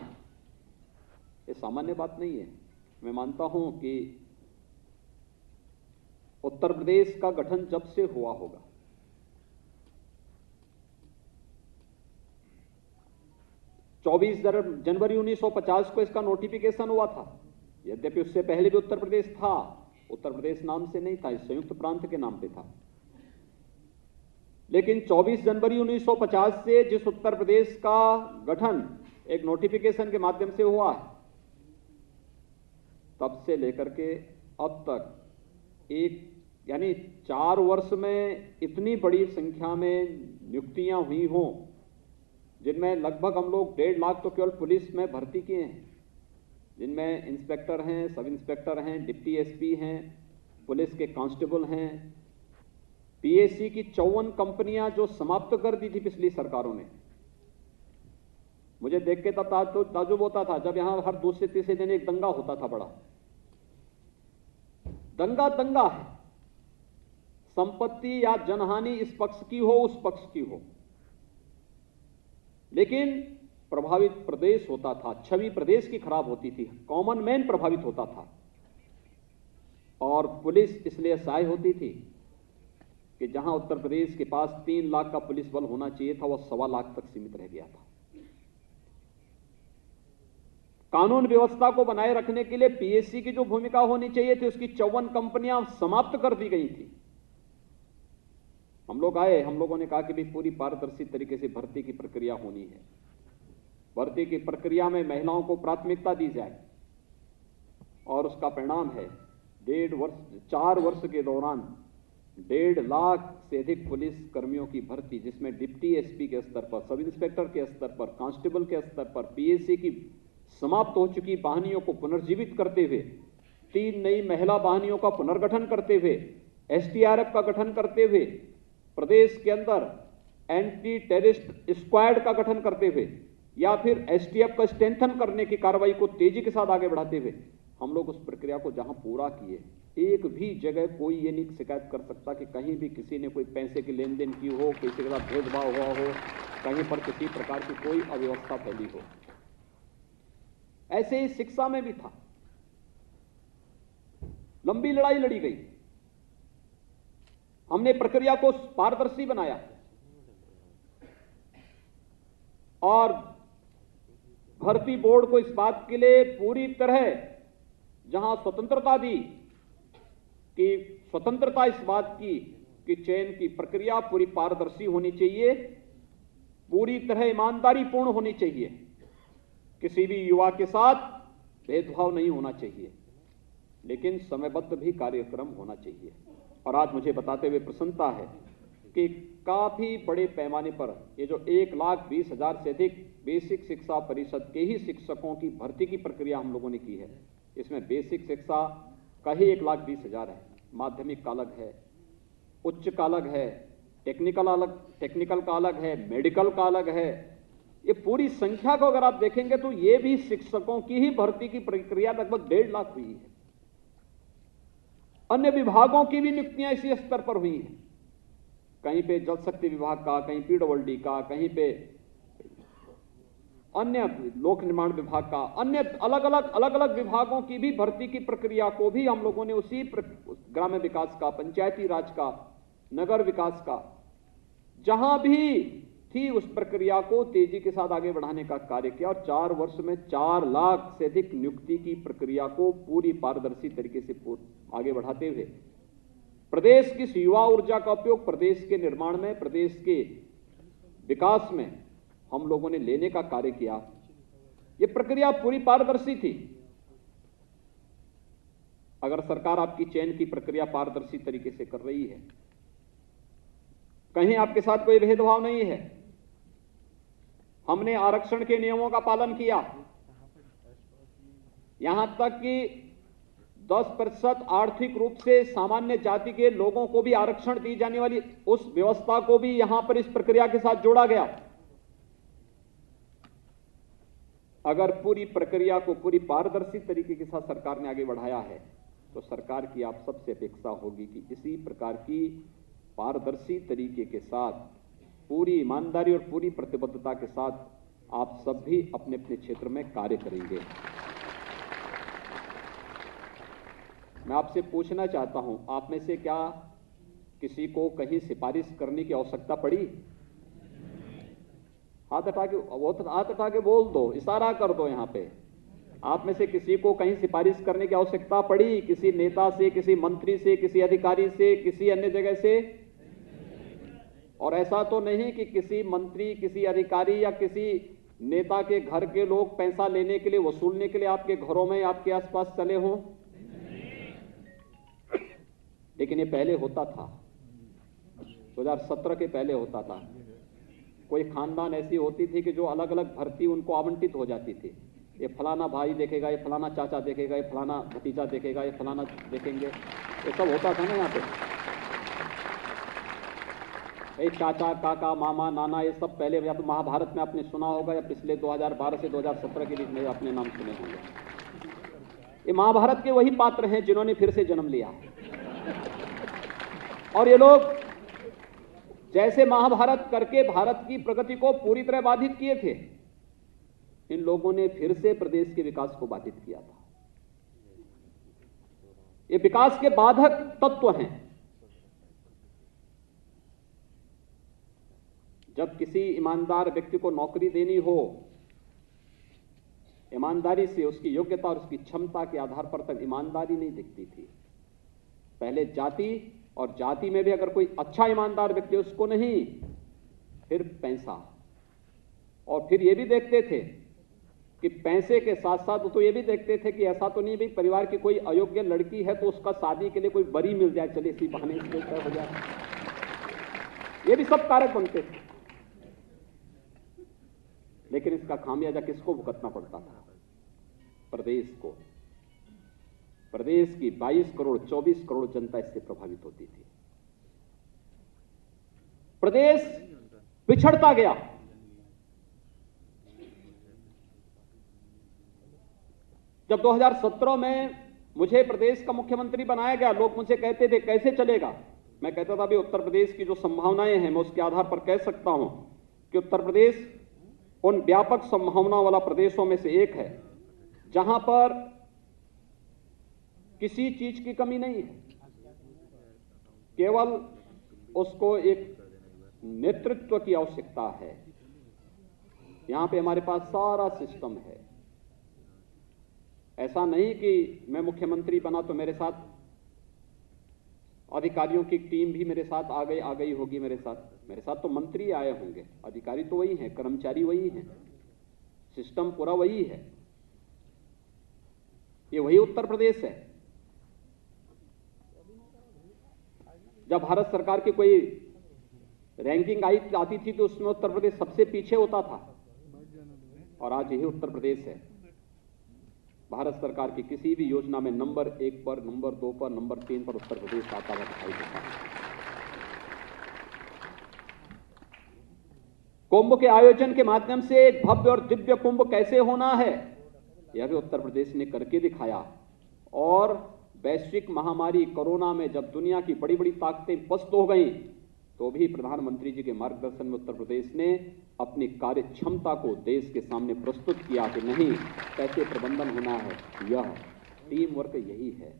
ये सामान्य बात नहीं है। मैं मानता हूं कि उत्तर प्रदेश का गठन जब से हुआ होगा, जनवरी 1950 को इसका नोटिफिकेशन हुआ था। यद्यपि उससे पहले भी उत्तर प्रदेश था, उत्तर प्रदेश नाम से नहीं था, इस संयुक्त प्रांत के नाम पे था। लेकिन 24 जनवरी 1950 से जिस उत्तर प्रदेश का गठन एक नोटिफिकेशन के माध्यम से हुआ है, तब से लेकर के अब तक यानी 4 वर्ष में इतनी बड़ी संख्या में नियुक्तियां हुई हों, जिनमें लगभग हम लोग 1.5 लाख तो केवल पुलिस में भर्ती किए हैं, जिनमें इंस्पेक्टर हैं, सब इंस्पेक्टर हैं, डिप्टी एसपी हैं, पुलिस के कांस्टेबल हैं। पीएससी की 54 कंपनियां जो समाप्त कर दी थी पिछली सरकारों ने, मुझे देख के तब ताज्जुब होता था जब यहां हर दूसरे तीसरे दिन एक दंगा होता था। बड़ा दंगा है, संपत्ति या जनहानि इस पक्ष की हो उस पक्ष की हो, लेकिन प्रभावित प्रदेश होता था, छवि प्रदेश की खराब होती थी, कॉमन मैन प्रभावित होता था। और पुलिस इसलिए असहाय होती थी कि जहां उत्तर प्रदेश के पास 3 लाख का पुलिस बल होना चाहिए था, वह 1.25 लाख तक सीमित रह गया था। कानून व्यवस्था को बनाए रखने के लिए पीएससी की जो भूमिका होनी चाहिए थी, उसकी 54 कंपनियां समाप्त कर दी गई थी। हम लोग आए, हम लोगों ने कहा कि भी पूरी पारदर्शी तरीके से भर्ती की प्रक्रिया होनी है, भर्ती की प्रक्रिया में महिलाओं को प्राथमिकता दी जाए, और उसका परिणाम है 4 वर्ष के दौरान 1.5 लाख से अधिक पुलिस कर्मियों की भर्ती, जिसमें डिप्टी एसपी के स्तर पर, सब इंस्पेक्टर के स्तर पर, कांस्टेबल के स्तर पर, पीएससी की समाप्त हो चुकी वाहिनियों को पुनर्जीवित करते हुए, 3 नई महिला वाहिनियों का पुनर्गठन करते हुए, एसडीआरएफ का गठन करते हुए, प्रदेश के अंदर एंटी टेररिस्ट स्क्वाड का गठन करते हुए, या फिर एसटीएफ का स्ट्रेंथन करने की कार्रवाई को तेजी के साथ आगे बढ़ाते हुए हम लोग उस प्रक्रिया को जहां पूरा किए, एक भी जगह कोई ये नहीं शिकायत कर सकता कि कहीं भी किसी ने कोई पैसे की लेन देन की हो, किसी के साथ भेदभाव हुआ हो, कहीं पर किसी प्रकार की कोई अव्यवस्था फैली हो। ऐसे ही शिक्षा में भी था, लंबी लड़ाई लड़ी गई, हमने प्रक्रिया को पारदर्शी बनाया और भर्ती बोर्ड को इस बात के लिए पूरी तरह जहां स्वतंत्रता दी कि स्वतंत्रता इस बात की कि चयन की प्रक्रिया पूरी पारदर्शी होनी चाहिए, पूरी तरह ईमानदारी पूर्ण होनी चाहिए, किसी भी युवा के साथ भेदभाव नहीं होना चाहिए, लेकिन समयबद्ध भी कार्यक्रम होना चाहिए। और आज मुझे बताते हुए प्रसन्नता है कि काफी बड़े पैमाने पर ये जो 1,20,000 से अधिक बेसिक शिक्षा परिषद के ही शिक्षकों की भर्ती की प्रक्रिया हम लोगों ने की है, इसमें बेसिक शिक्षा का ही 1,20,000 है, माध्यमिक का अलग है, उच्च का अलग है, टेक्निकल का अलग है, मेडिकल का अलग है। ये पूरी संख्या को अगर आप देखेंगे तो ये भी शिक्षकों की ही भर्ती की प्रक्रिया लगभग 1.5 लाख हुई है। अन्य विभागों की भी नियुक्तियां इसी स्तर पर हुई हैं, कहीं पे जल शक्ति विभाग का, कहीं पीडब्ल्यूडी का, कहीं पे अन्य लोक निर्माण विभाग का, अन्य अलग अलग विभागों की भी भर्ती की प्रक्रिया को भी हम लोगों ने उसी ग्राम्य विकास का, पंचायती राज का, नगर विकास का, जहां भी थी उस प्रक्रिया को तेजी के साथ आगे बढ़ाने का कार्य किया और 4 वर्ष में 4 लाख से अधिक नियुक्ति की प्रक्रिया को पूरी पारदर्शी तरीके से आगे बढ़ाते हुए प्रदेश की युवा ऊर्जा का उपयोग प्रदेश के निर्माण में, प्रदेश के विकास में हम लोगों ने लेने का कार्य किया। यह प्रक्रिया पूरी पारदर्शी थी। अगर सरकार आपकी चयन की प्रक्रिया पारदर्शी तरीके से कर रही है, कहीं आपके साथ कोई भेदभाव नहीं है, हमने आरक्षण के नियमों का पालन किया, यहां तक कि 10% आर्थिक रूप से सामान्य जाति के लोगों को भी आरक्षण दी जाने वाली उस व्यवस्था को भी यहां पर इस प्रक्रिया के साथ जोड़ा गया। अगर पूरी प्रक्रिया को पूरी पारदर्शी तरीके के साथ सरकार ने आगे बढ़ाया है तो सरकार की आप सबसे अपेक्षा होगी कि इसी प्रकार की पारदर्शी तरीके के साथ, पूरी ईमानदारी और पूरी प्रतिबद्धता के साथ आप सब भी अपने अपने क्षेत्र में कार्य करेंगे। मैं आपसे पूछना चाहता हूं, आप में से क्या किसी को कहीं सिफारिश करने की आवश्यकता पड़ी? हाथ उठा के बोल दो, इशारा कर दो। यहां पे आप में से किसी को कहीं सिफारिश करने की आवश्यकता पड़ी? किसी नेता से, किसी मंत्री से, किसी अधिकारी से, किसी अन्य जगह से? और ऐसा तो नहीं कि किसी मंत्री, किसी अधिकारी या किसी नेता के घर के लोग पैसा लेने के लिए, वसूलने के लिए आपके घरों में, आपके आसपास चले हों? लेकिन ये पहले होता था, 2017 के पहले होता था। कोई खानदान ऐसी होती थी कि जो अलग अलग भर्ती उनको आवंटित हो जाती थी। ये फलाना भाई देखेगा, ये फलाना चाचा देखेगा, ये फलाना भतीजा देखेगा, ये फलाना देखेंगे, ये सब होता था ना यहाँ पे। ये चाचा, काका, मामा, नाना, ये सब पहले या तो महाभारत में आपने सुना होगा या पिछले 2012 से 2017 के बीच में अपने नाम सुने होंगे। ये महाभारत के वही पात्र हैं जिन्होंने फिर से जन्म लिया। और ये लोग जैसे महाभारत करके भारत की प्रगति को पूरी तरह बाधित किए थे, इन लोगों ने फिर से प्रदेश के विकास को बाधित किया था। ये विकास के बाधक तत्व हैं। जब किसी ईमानदार व्यक्ति को नौकरी देनी हो, ईमानदारी से उसकी योग्यता और उसकी क्षमता के आधार पर तक ईमानदारी नहीं दिखती थी। पहले जाति, और जाति में भी अगर कोई अच्छा ईमानदार व्यक्ति उसको नहीं, फिर पैसा, और फिर ये भी देखते थे कि पैसे के साथ साथ तो ये भी देखते थे कि ऐसा तो नहीं भाई परिवार की कोई अयोग्य लड़की है तो उसका शादी के लिए कोई बरी मिल जाए, चले इसी बहाने इसके तय हो जाए, ये भी सब कारक बनते थे। लेकिन इसका खामियाजा किसको भुगतना पड़ता था? प्रदेश को। प्रदेश की 22 करोड़ 24 करोड़ जनता इससे प्रभावित होती थी। प्रदेश पिछड़ता गया। जब 2017 में मुझे प्रदेश का मुख्यमंत्री बनाया गया, लोग मुझसे कहते थे कैसे चलेगा। मैं कहता था भाई उत्तर प्रदेश की जो संभावनाएं हैं मैं उसके आधार पर कह सकता हूं कि उत्तर प्रदेश उन व्यापक संभावना वाला प्रदेशों में से एक है जहां पर किसी चीज की कमी नहीं है, केवल उसको एक नेतृत्व की आवश्यकता है। यहां पे हमारे पास सारा सिस्टम है। ऐसा नहीं कि मैं मुख्यमंत्री बना तो मेरे साथ अधिकारियों की टीम भी मेरे साथ आ गई होगी। मेरे साथ तो मंत्री आए होंगे, अधिकारी तो वही हैं, कर्मचारी वही हैं, सिस्टम पूरा वही है। ये वही उत्तर प्रदेश है। जब भारत सरकार की कोई रैंकिंग आती थी तो उसमें उत्तर प्रदेश सबसे पीछे होता था, और आज यही उत्तर प्रदेश है। भारत सरकार की किसी भी योजना में नंबर 1 पर, नंबर 2 पर, नंबर 3 पर उत्तर प्रदेश आता हुआ दिखाई देता है। कुंभ के आयोजन के माध्यम से एक भव्य और दिव्य कुंभ कैसे होना है, यह भी उत्तर प्रदेश ने करके दिखाया। और वैश्विक महामारी कोरोना में जब दुनिया की बड़ी बड़ी ताकतें पस्त हो गईं, तो भी प्रधानमंत्री जी के मार्गदर्शन में उत्तर प्रदेश ने अपनी कार्य क्षमता को देश के सामने प्रस्तुत किया कि नहीं, कैसे प्रबंधन होना है। यह टीम वर्क यही है।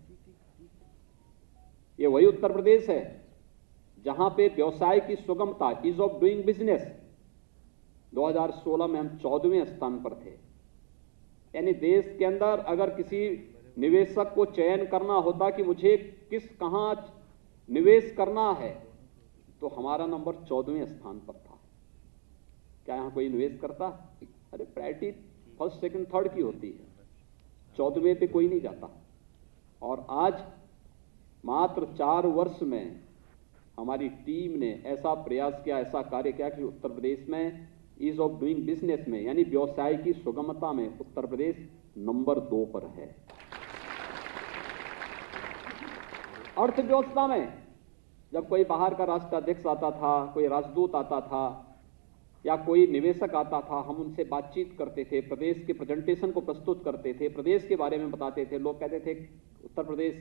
ये वही उत्तर प्रदेश है जहां पे व्यवसाय की सुगमता, ईज ऑफ डूइंग बिजनेस, 2016 में हम 14वें स्थान पर थे। यानी देश के अंदर अगर किसी निवेशक को चयन करना होता कि मुझे कहां निवेश करना है, तो हमारा नंबर 14वें स्थान पर था। क्या यहां कोई निवेश करता? अरे प्रायोरिटी फर्स्ट, सेकंड, थर्ड की होती है, 14वें पे कोई नहीं जाता। और आज मात्र 4 वर्ष में हमारी टीम ने ऐसा प्रयास किया, ऐसा कार्य किया कि उत्तर प्रदेश में ईज ऑफ डूइंग बिजनेस में, यानी व्यवसाय की सुगमता में उत्तर प्रदेश नंबर 2 पर है। अर्थव्यवस्था में जब कोई बाहर का राष्ट्राध्यक्ष आता था, कोई राजदूत आता था या कोई निवेशक आता था, हम उनसे बातचीत करते थे, प्रदेश के प्रेजेंटेशन को प्रस्तुत करते थे, प्रदेश के बारे में बताते थे। लोग कहते थे उत्तर प्रदेश,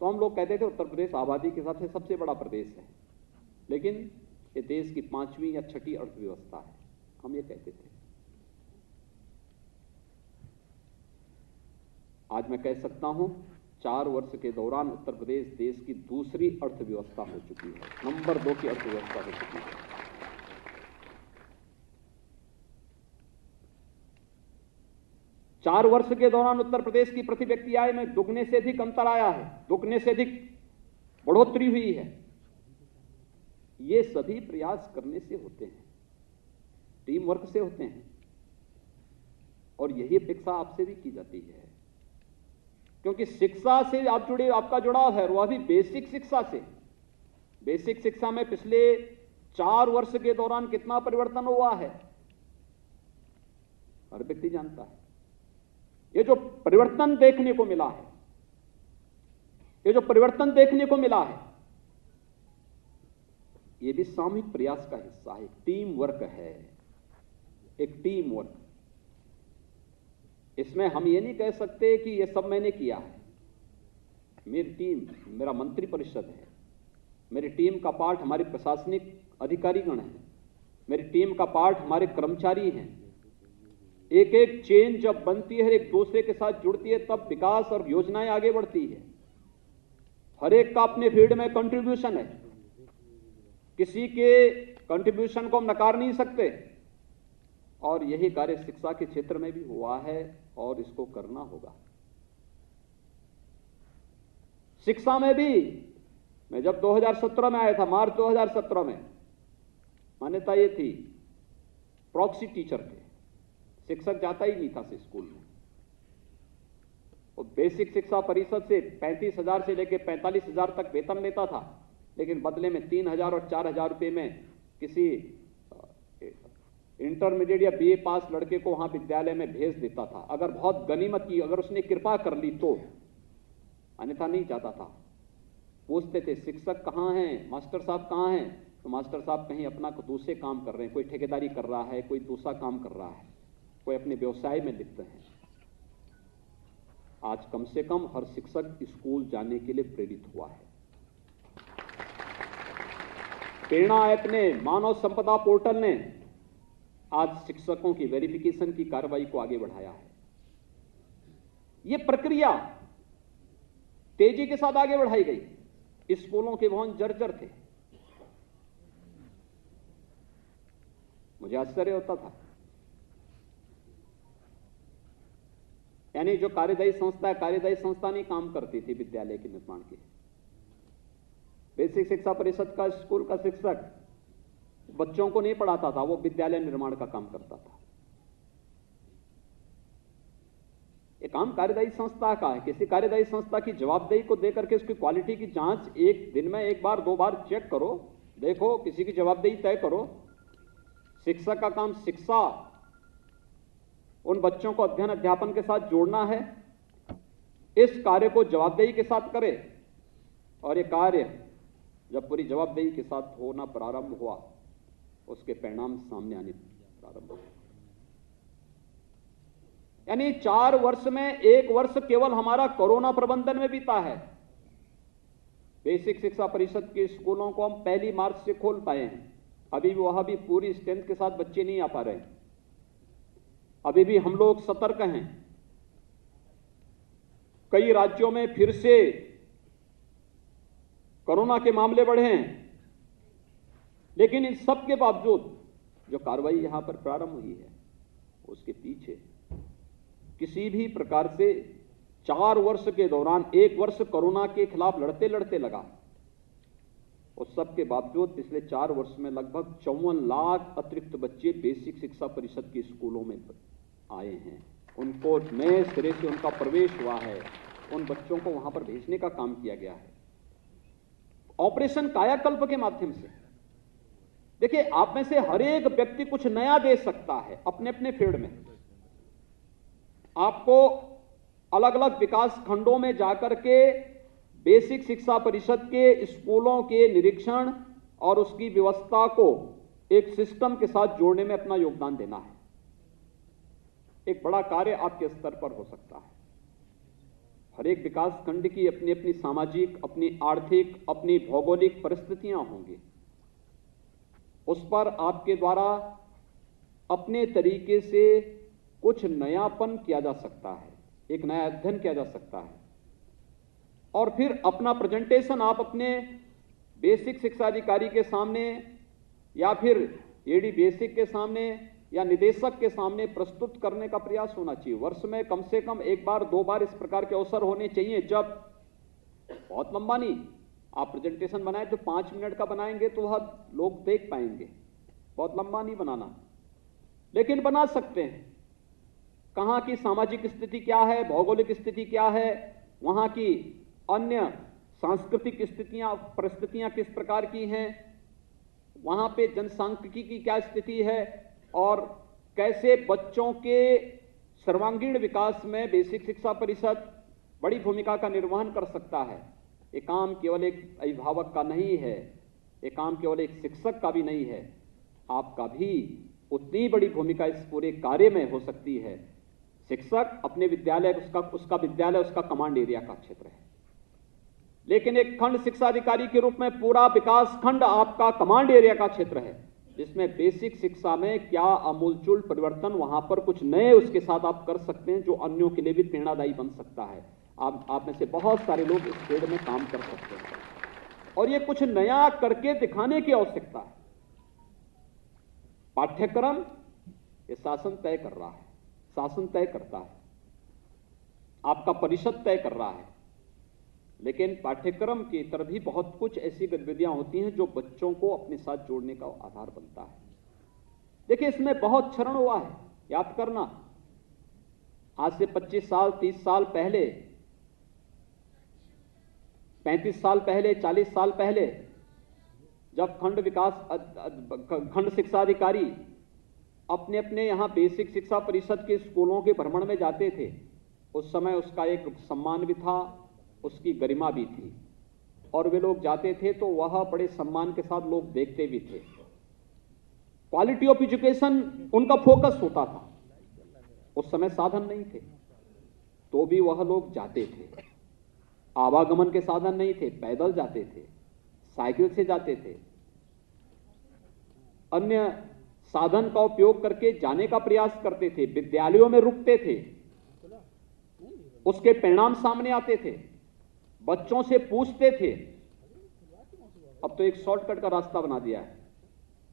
तो हम लोग कहते थे उत्तर प्रदेश आबादी के हिसाब से सबसे बड़ा प्रदेश है, लेकिन ये देश की 5वीं या 6ठी अर्थव्यवस्था है, हम ये कहते थे। आज मैं कह सकता हूं 4 वर्ष के दौरान उत्तर प्रदेश देश की दूसरी अर्थव्यवस्था हो चुकी है, नंबर 2 की अर्थव्यवस्था हो चुकी है। चार वर्ष के दौरान उत्तर प्रदेश की प्रति व्यक्ति आय में दुगने से अधिक अंतर आया है, दुगने से अधिक बढ़ोतरी हुई है। ये सभी प्रयास करने से होते हैं, टीम वर्क से होते हैं, और यही अपेक्षा आपसे भी की जाती है, क्योंकि शिक्षा से आप जुड़े, आपका जुड़ाव है वह भी बेसिक शिक्षा से। बेसिक शिक्षा में पिछले 4 वर्ष के दौरान कितना परिवर्तन हुआ है हर व्यक्ति जानता है। ये जो परिवर्तन देखने को मिला है, ये जो परिवर्तन देखने को मिला है, ये भी सामूहिक प्रयास का हिस्सा है, टीम वर्क है, एक टीम वर्क। इसमें हम ये नहीं कह सकते कि ये सब मैंने किया है। मेरी टीम, मेरा मंत्री परिषद है, मेरी टीम का पार्ट हमारे प्रशासनिक अधिकारीगण हैं, मेरी टीम का पार्ट हमारे कर्मचारी हैं। एक एक चेन जब बनती है, एक दूसरे के साथ जुड़ती है, तब विकास और योजनाएं आगे बढ़ती है। हर एक का अपने फील्ड में कंट्रीब्यूशन है। किसी के कंट्रीब्यूशन को हम नकार नहीं सकते, और यही कार्य शिक्षा के क्षेत्र में भी हुआ है और इसको करना होगा। शिक्षा में भी मैं जब 2017 में आया था, मार्च 2017 में, मान्यता ये थी प्रॉक्सी टीचर थे, शिक्षक जाता ही नहीं था स्कूल में। और बेसिक शिक्षा परिषद से 35,000 से लेकर 45,000 तक वेतन लेता था, लेकिन बदले में 3,000 और 4,000 रुपये में किसी इंटरमीडिएट या बीए पास लड़के को वहां विद्यालय में भेज देता था। अगर बहुत गनीमत की, अगर उसने कृपा कर ली तो, अन्यथा नहीं जाता था। पूछते थे शिक्षक कहाँ हैं, मास्टर साहब कहाँ हैं, तो मास्टर साहब कहीं अपना दूसरे काम कर रहे हैं, कोई ठेकेदारी कर रहा है, कोई दूसरा काम कर रहा है, कोई अपने व्यवसाय में लिप्त है। आज कम से कम हर शिक्षक स्कूल जाने के लिए प्रेरित हुआ है। प्रेरणा ऐप ने, मानव संपदा पोर्टल ने आज शिक्षकों की वेरिफिकेशन की कार्रवाई को आगे बढ़ाया है। यह प्रक्रिया तेजी के साथ आगे बढ़ाई गई। स्कूलों के भवन जर्जर थे, मुझे आश्चर्य होता था। यानी जो कार्यदायी संस्था नहीं काम करती थी विद्यालय के निर्माण के। बेसिक शिक्षा परिषद का स्कूल का शिक्षक बच्चों को नहीं पढ़ाता था, वो विद्यालय निर्माण का काम करता था। ये काम कार्यदायी संस्था का है। किसी कार्यदायी संस्था की जवाबदेही को देकर के उसकी क्वालिटी की जांच एक दिन में एक बार 2 बार चेक करो, देखो, किसी की जवाबदेही तय करो। शिक्षक का काम शिक्षा, उन बच्चों को अध्ययन अध्यापन के साथ जोड़ना है। इस कार्य को जवाबदेही के साथ करे, और ये कार्य जब पूरी जवाबदेही के साथ होना प्रारंभ हुआ, उसके परिणाम सामने आने प्रारंभ हुए। यानी 4 वर्ष में 1 वर्ष केवल हमारा कोरोना प्रबंधन में बीता है। बेसिक शिक्षा परिषद के स्कूलों को हम 1 मार्च से खोल पाए हैं। अभी भी वहां भी पूरी स्ट्रेंथ के साथ बच्चे नहीं आ पा रहे हैं। अभी भी हम लोग सतर्क हैं। कई राज्यों में फिर से कोरोना के मामले बढ़े हैं, लेकिन इन सब के बावजूद जो कार्रवाई यहां पर प्रारंभ हुई है, उसके पीछे किसी भी प्रकार से 4 वर्ष के दौरान 1 वर्ष कोरोना के खिलाफ लड़ते लड़ते लगा। उस सब के बावजूद पिछले 4 वर्ष में लगभग 54 लाख अतिरिक्त बच्चे बेसिक शिक्षा परिषद के स्कूलों में आए हैं। उनको नए सिरे से उनका प्रवेश हुआ है, उन बच्चों को वहां पर भेजने का काम किया गया है ऑपरेशन कायाकल्प के माध्यम से। देखिए, आप में से हर एक व्यक्ति कुछ नया दे सकता है अपने अपने फील्ड में। आपको अलग अलग विकास खंडों में जाकर के बेसिक शिक्षा परिषद के स्कूलों के निरीक्षण और उसकी व्यवस्था को एक सिस्टम के साथ जोड़ने में अपना योगदान देना है। एक बड़ा कार्य आपके स्तर पर हो सकता है। हर एक विकास खंड की अपनी अपनी सामाजिक, अपनी आर्थिक, अपनी भौगोलिक परिस्थितियां होंगी। उस पर आपके द्वारा अपने तरीके से कुछ नयापन किया जा सकता है, एक नया अध्ययन किया जा सकता है, और फिर अपना प्रेजेंटेशन आप अपने बेसिक शिक्षा अधिकारी के सामने या फिर एडी बेसिक के सामने या निदेशक के सामने प्रस्तुत करने का प्रयास होना चाहिए। वर्ष में कम से कम 1 बार 2 बार इस प्रकार के अवसर होने चाहिए, जब बहुत लंबा नहीं, आप प्रेजेंटेशन बनाए तो 5 मिनट का बनाएंगे तो वह लोग देख पाएंगे। बहुत लंबा नहीं बनाना, लेकिन बना सकते हैं। कहाँ की सामाजिक स्थिति क्या है, भौगोलिक स्थिति क्या है, वहाँ की अन्य सांस्कृतिक स्थितियाँ, परिस्थितियाँ किस प्रकार की हैं, वहाँ पे जनसांख्यिकी की क्या स्थिति है, और कैसे बच्चों के सर्वांगीण विकास में बेसिक शिक्षा परिषद बड़ी भूमिका का निर्वहन कर सकता है। ये काम केवल एक अभिभावक का नहीं है, ये काम केवल एक शिक्षक का भी नहीं है, आपका भी उतनी बड़ी भूमिका इस पूरे कार्य में हो सकती है। शिक्षक अपने विद्यालय, उसका विद्यालय उसका कमांड एरिया का क्षेत्र है, लेकिन एक खंड शिक्षा अधिकारी के रूप में पूरा विकास खंड आपका कमांड एरिया का क्षेत्र है, जिसमें बेसिक शिक्षा में क्या आमूलचूल परिवर्तन, वहां पर कुछ नए उसके साथ आप कर सकते हैं जो अन्यों के लिए भी प्रेरणादायी बन सकता है। आप में से बहुत सारे लोग इस फील्ड में काम कर सकते हैं। और ये कुछ नया करके दिखाने की आवश्यकता है। पाठ्यक्रम ये शासन तय कर रहा है, शासन तय करता है, आपका परिषद तय कर रहा है, लेकिन पाठ्यक्रम की तरह भी बहुत कुछ ऐसी गतिविधियां होती हैं जो बच्चों को अपने साथ जोड़ने का आधार बनता है। देखिए, इसमें बहुत क्षरण हुआ है, याद करना, आज से 25 साल 30 साल पहले, 35 साल पहले, 40 साल पहले जब खंड शिक्षा अधिकारी अपने अपने यहां बेसिक शिक्षा परिषद के स्कूलों के भ्रमण में जाते थे, उस समय उसका एक सम्मान भी था, उसकी गरिमा भी थी, और वे लोग जाते थे तो वह बड़े सम्मान के साथ लोग देखते भी थे। क्वालिटी ऑफ एजुकेशन उनका फोकस होता था। उस समय साधन नहीं थे तो भी वह लोग जाते थे, आवागमन के साधन नहीं थे, पैदल जाते थे, साइकिल से जाते थे, अन्य साधन का उपयोग करके जाने का प्रयास करते थे, विद्यालयों में रुकते थे, उसके परिणाम सामने आते थे, बच्चों से पूछते थे। अब तो एक शॉर्टकट का रास्ता बना दिया है।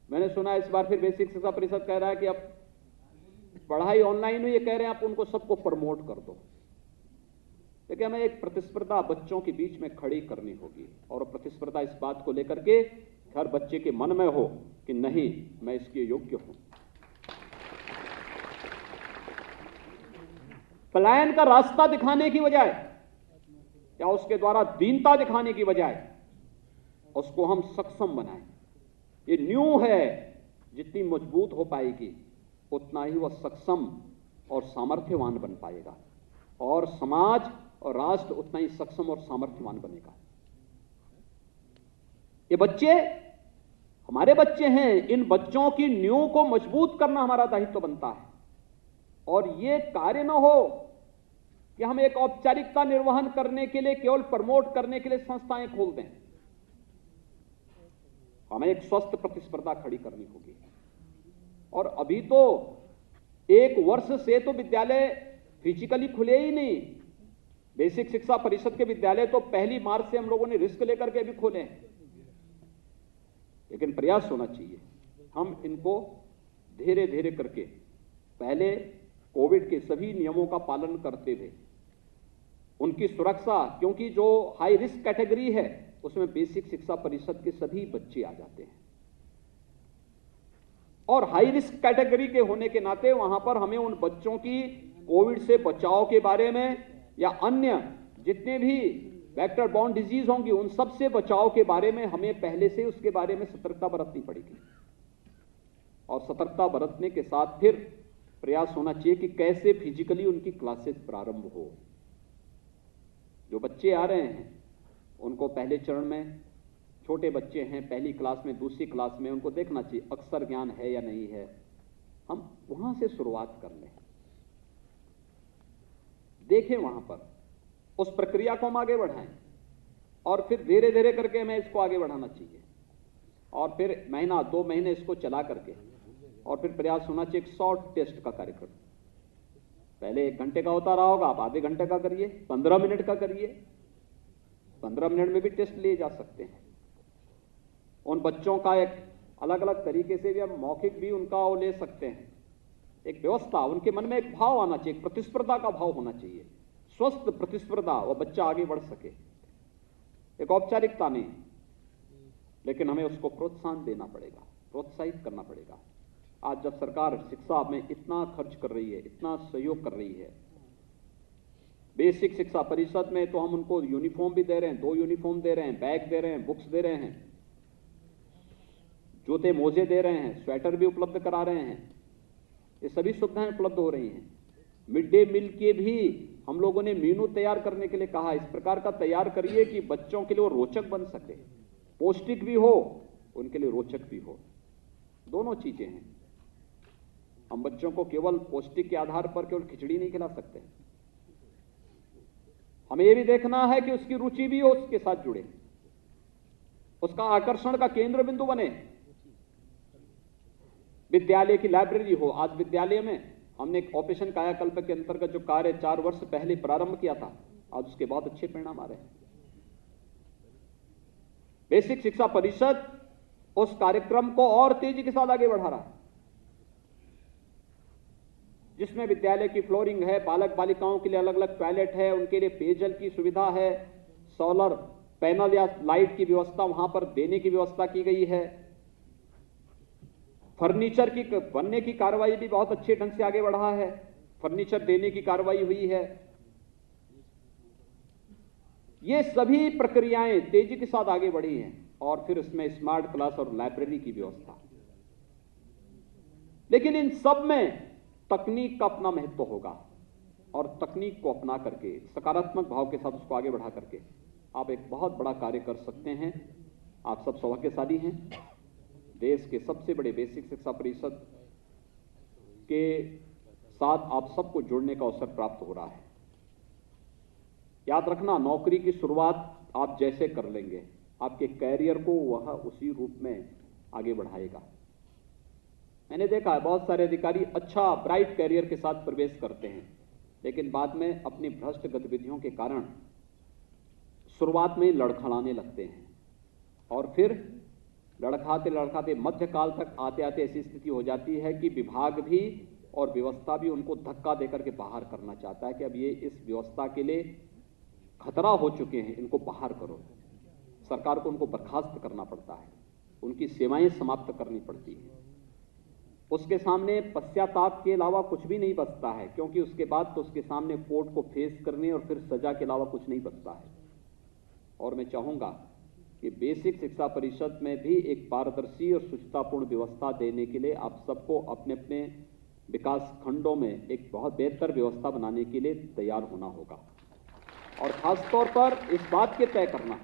मैंने सुना इस बार फिर बेसिक शिक्षा परिषद कह रहा है कि अब पढ़ाई ऑनलाइन हुई, ये कह रहे हैं आप उनको सबको प्रमोट कर दो। लेकिन हमें एक प्रतिस्पर्धा बच्चों के बीच में खड़ी करनी होगी, और प्रतिस्पर्धा इस बात को लेकर के हर बच्चे के मन में हो कि नहीं, मैं इसके योग्य हूं। पलायन का रास्ता दिखाने की बजाय या उसके द्वारा दीनता दिखाने की बजाय उसको हम सक्षम बनाएं। ये न्यू है, जितनी मजबूत हो पाएगी उतना ही वह सक्षम और सामर्थ्यवान बन पाएगा, और समाज और राष्ट्र उतना ही सक्षम और सामर्थ्यवान बनेगा। ये बच्चे हमारे बच्चे हैं, इन बच्चों की नींव को मजबूत करना हमारा दायित्व बनता है। और ये कार्य न हो कि हम एक औपचारिकता निर्वहन करने के लिए, केवल प्रमोट करने के लिए संस्थाएं खोल दें। हमें एक स्वस्थ प्रतिस्पर्धा खड़ी करनी होगी। और अभी तो 1 वर्ष से तो विद्यालय फिजिकली खुले ही नहीं। बेसिक शिक्षा परिषद के विद्यालय तो 1 मार्च से हम लोगों ने रिस्क लेकर के अभी खोले हैं, लेकिन प्रयास होना चाहिए हम इनको धीरे धीरे करके, पहले कोविड के सभी नियमों का पालन करते हुए उनकी सुरक्षा, क्योंकि जो हाई रिस्क कैटेगरी है उसमें बेसिक शिक्षा परिषद के सभी बच्चे आ जाते हैं, और हाई रिस्क कैटेगरी के होने के नाते वहां पर हमें उन बच्चों की कोविड से बचाव के बारे में या अन्य जितने भी वेक्टर बॉर्न डिजीज होंगी उन सब से बचाव के बारे में हमें पहले से उसके बारे में सतर्कता बरतनी पड़ेगी। और सतर्कता बरतने के साथ फिर प्रयास होना चाहिए कि कैसे फिजिकली उनकी क्लासेस प्रारंभ हो। जो बच्चे आ रहे हैं उनको पहले चरण में, छोटे बच्चे हैं, पहली क्लास में, दूसरी क्लास में, उनको देखना चाहिए अक्षर ज्ञान है या नहीं है। हम वहां से शुरुआत कर लें, देखें वहां पर, उस प्रक्रिया को हम आगे बढ़ाएं, और फिर धीरे धीरे करके हमें इसको आगे बढ़ाना चाहिए। और फिर महीना 2 महीने इसको चला करके, और फिर प्रयास होना चाहिए एक शॉर्ट टेस्ट का कार्यक्रम। पहले 1 घंटे का होता रहा होगा, आप आधे घंटे का करिए, 15 मिनट का करिए। 15 मिनट में भी टेस्ट लिए जा सकते हैं। उन बच्चों का एक अलग अलग तरीके से भी हम मौखिक भी उनका वो ले सकते हैं। एक व्यवस्था, उनके मन में एक भाव आना चाहिए, प्रतिस्पर्धा का भाव होना चाहिए, स्वस्थ प्रतिस्पर्धा, वो बच्चा आगे बढ़ सके। एक औपचारिकता नहीं, लेकिन हमें उसको प्रोत्साहन देना पड़ेगा, प्रोत्साहित करना पड़ेगा। आज जब सरकार शिक्षा में इतना खर्च कर रही है, इतना सहयोग कर रही है, बेसिक शिक्षा परिषद में तो हम उनको यूनिफॉर्म भी दे रहे हैं, 2 यूनिफॉर्म दे रहे हैं, बैग दे रहे हैं, बुक्स दे रहे हैं, जूते मोजे दे रहे हैं, स्वेटर भी उपलब्ध करा रहे हैं, ये सभी सुविधाएं उपलब्ध हो रही हैं। मिड डे मील के भी हम लोगों ने मेनू तैयार करने के लिए कहा, इस प्रकार का तैयार करिए कि बच्चों के लिए वो रोचक बन सके, पौष्टिक भी हो, उनके लिए रोचक भी हो। दोनों चीजें हैं। हम बच्चों को केवल पौष्टिक के आधार पर केवल खिचड़ी नहीं खिला सकते, हमें यह भी देखना है कि उसकी रुचि भी हो, उसके साथ जुड़े, उसका आकर्षण का केंद्र बिंदु बने। विद्यालय की लाइब्रेरी हो। आज विद्यालय में हमने एक ऑपरेशन कायाकल्प के अंतर्गत जो कार्य 4 वर्ष पहले प्रारंभ किया था, आज उसके बहुत अच्छे परिणाम आ रहे हैं। बेसिक शिक्षा परिषद उस कार्यक्रम को और तेजी के साथ आगे बढ़ा रहा है, जिसमें विद्यालय की फ्लोरिंग है, बालक बालिकाओं के लिए अलग अलग टॉयलेट है, उनके लिए पेयजल की सुविधा है, सोलर पैनल या लाइट की व्यवस्था वहां पर देने की व्यवस्था की गई है। फर्नीचर की बनने की कार्रवाई भी बहुत अच्छे ढंग से आगे बढ़ा है, फर्नीचर देने की कार्रवाई हुई है। ये सभी प्रक्रियाएं तेजी के साथ आगे बढ़ी हैं, और फिर इसमें स्मार्ट क्लास और लाइब्रेरी की व्यवस्था। लेकिन इन सब में तकनीक का अपना महत्व होगा, और तकनीक को अपना करके सकारात्मक भाव के साथ उसको आगे बढ़ा करके आप एक बहुत बड़ा कार्य कर सकते हैं। आप सब सौभाग्यशाली हैं, देश के सबसे बड़े बेसिक शिक्षा परिषद के साथ आप सबको जुड़ने का अवसर प्राप्त हो रहा है। याद रखना, नौकरी की शुरुआत आप जैसे कर लेंगे, आपके कैरियर को वह उसी रूप में आगे बढ़ाएगा। मैंने देखा है बहुत सारे अधिकारी अच्छा ब्राइट कैरियर के साथ प्रवेश करते हैं, लेकिन बाद में अपनी भ्रष्ट गतिविधियों के कारण शुरुआत में लड़खड़ाने लगते हैं, और फिर लड़खाते लड़खाते मध्यकाल तक आते आते ऐसी स्थिति हो जाती है कि विभाग भी और व्यवस्था भी उनको धक्का देकर के बाहर करना चाहता है कि अब ये इस व्यवस्था के लिए खतरा हो चुके हैं, इनको बाहर करो। सरकार को उनको बर्खास्त करना पड़ता है, उनकी सेवाएं समाप्त करनी पड़ती है। उसके सामने पश्चाताप के अलावा कुछ भी नहीं बचता है, क्योंकि उसके बाद तो उसके सामने कोर्ट को फेस करने और फिर सजा के अलावा कुछ नहीं बचता है। और मैं चाहूंगा कि बेसिक शिक्षा परिषद में भी एक पारदर्शी और शुचितापूर्ण व्यवस्था देने के लिए आप सबको अपने अपने विकास खंडों में एक बहुत बेहतर व्यवस्था बनाने के लिए तैयार होना होगा, और खासतौर पर इस बात के तय करना,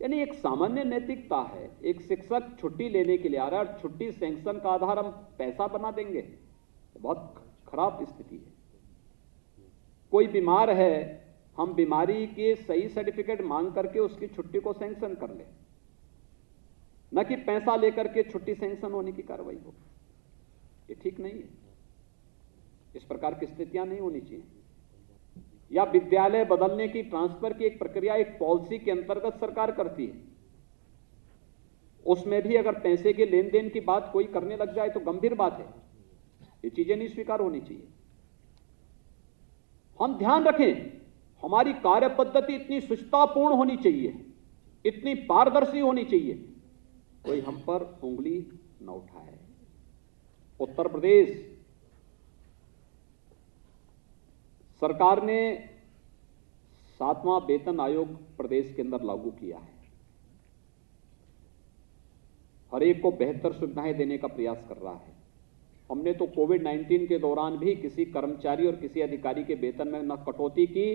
यानी एक सामान्य नैतिकता है, एक शिक्षक छुट्टी लेने के लिए आ रहा है और छुट्टी सैंक्शन का आधार हम पैसा बना देंगे, तो बहुत खराब स्थिति है। कोई बीमार है, हम बीमारी के सही सर्टिफिकेट मांग करके उसकी छुट्टी को सैंक्शन कर ले, न कि पैसा लेकर के छुट्टी सैंक्शन होने की कार्रवाई हो। ये ठीक नहीं है, इस प्रकार की स्थितियां नहीं होनी चाहिए। या विद्यालय बदलने की, ट्रांसफर की एक प्रक्रिया एक पॉलिसी के अंतर्गत सरकार करती है, उसमें भी अगर पैसे के लेन देन की बात कोई करने लग जाए तो गंभीर बात है। ये चीजें नहीं स्वीकार होनी चाहिए। हम ध्यान रखें, हमारी कार्य पद्धति इतनी शुचितापूर्ण होनी चाहिए, इतनी पारदर्शी होनी चाहिए, कोई हम पर उंगली न उठाए। उत्तर प्रदेश सरकार ने 7वां वेतन आयोग प्रदेश के अंदर लागू किया है, हर एक को बेहतर सुविधाएं देने का प्रयास कर रहा है। हमने तो कोविड-19 के दौरान भी किसी कर्मचारी और किसी अधिकारी के वेतन में न कटौती की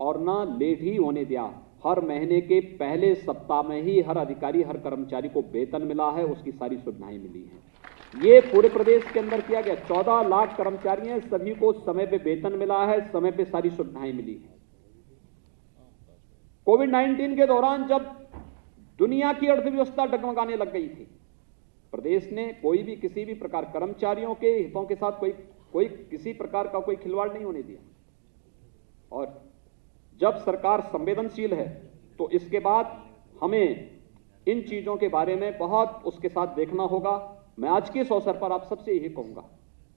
और न लेट ही होने दिया। हर महीने के पहले सप्ताह में ही हर अधिकारी, हर कर्मचारी को वेतन मिला है, उसकी सारी सुविधाएं मिली हैं। ये पूरे प्रदेश के अंदर किया गया। 14 लाख कर्मचारी हैं, सभी को समय पे वेतन मिला है, समय पे सारी सुविधाएं मिली है। कोविड-19 के दौरान जब दुनिया की अर्थव्यवस्था डगमगाने लग गई थी, प्रदेश ने कोई भी किसी भी प्रकार कर्मचारियों के हितों के साथ कोई किसी प्रकार का कोई खिलवाड़ नहीं होने दिया। और जब सरकार संवेदनशील है तो इसके बाद हमें इन चीजों के बारे में बहुत उसके साथ देखना होगा। मैं आज के इस अवसर पर आप सबसे यही कहूंगा,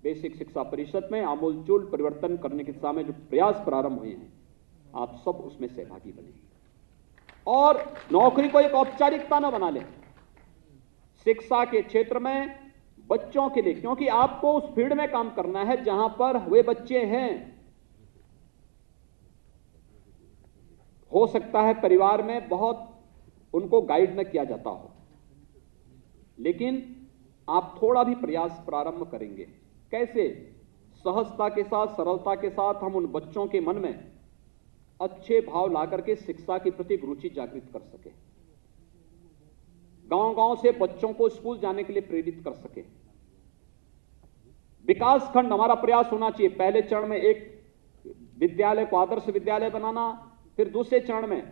बेसिक शिक्षा परिषद में आमूलचूल परिवर्तन करने की दिशा में जो प्रयास प्रारंभ हुए हैं, आप सब उसमें सहभागी बने और नौकरी को एक औपचारिकता न बना लें। शिक्षा के क्षेत्र में बच्चों के लिए, क्योंकि आपको उस फील्ड में काम करना है जहां पर वे बच्चे हैं। हो सकता है परिवार में बहुत उनको गाइड न किया जाता हो, लेकिन आप थोड़ा भी प्रयास प्रारंभ करेंगे, कैसे सहजता के साथ, सरलता के साथ हम उन बच्चों के मन में अच्छे भाव ला करके शिक्षा के प्रति रुचि जागृत कर सके, गांव-गांव से बच्चों को स्कूल जाने के लिए प्रेरित कर सके। विकास खंड हमारा प्रयास होना चाहिए। पहले चरण में एक विद्यालय को आदर्श विद्यालय बनाना, फिर दूसरे चरण में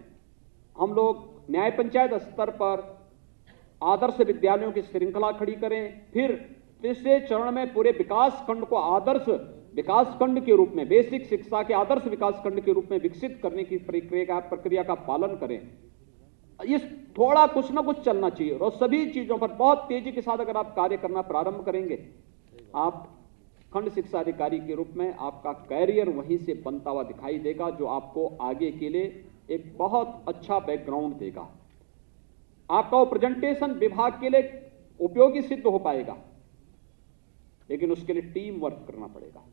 हम लोग न्याय पंचायत स्तर पर आदर्श विद्यालयों की श्रृंखला खड़ी करें, फिर तीसरे चरण में पूरे विकास खंड को आदर्श विकास खंड के रूप में, बेसिक शिक्षा के आदर्श विकास खंड के रूप में विकसित करने की प्रक्रिया का पालन करें। इस थोड़ा कुछ ना कुछ चलना चाहिए और सभी चीजों पर बहुत तेजी के साथ अगर आप कार्य करना प्रारंभ करेंगे, आप खंड शिक्षा अधिकारी के रूप में आपका कैरियर वहीं से बनता हुआ दिखाई देगा, जो आपको आगे के लिए एक बहुत अच्छा बैकग्राउंड देगा। आपका वो प्रेजेंटेशन विभाग के लिए उपयोगी सिद्ध हो पाएगा, लेकिन उसके लिए टीम वर्क करना पड़ेगा।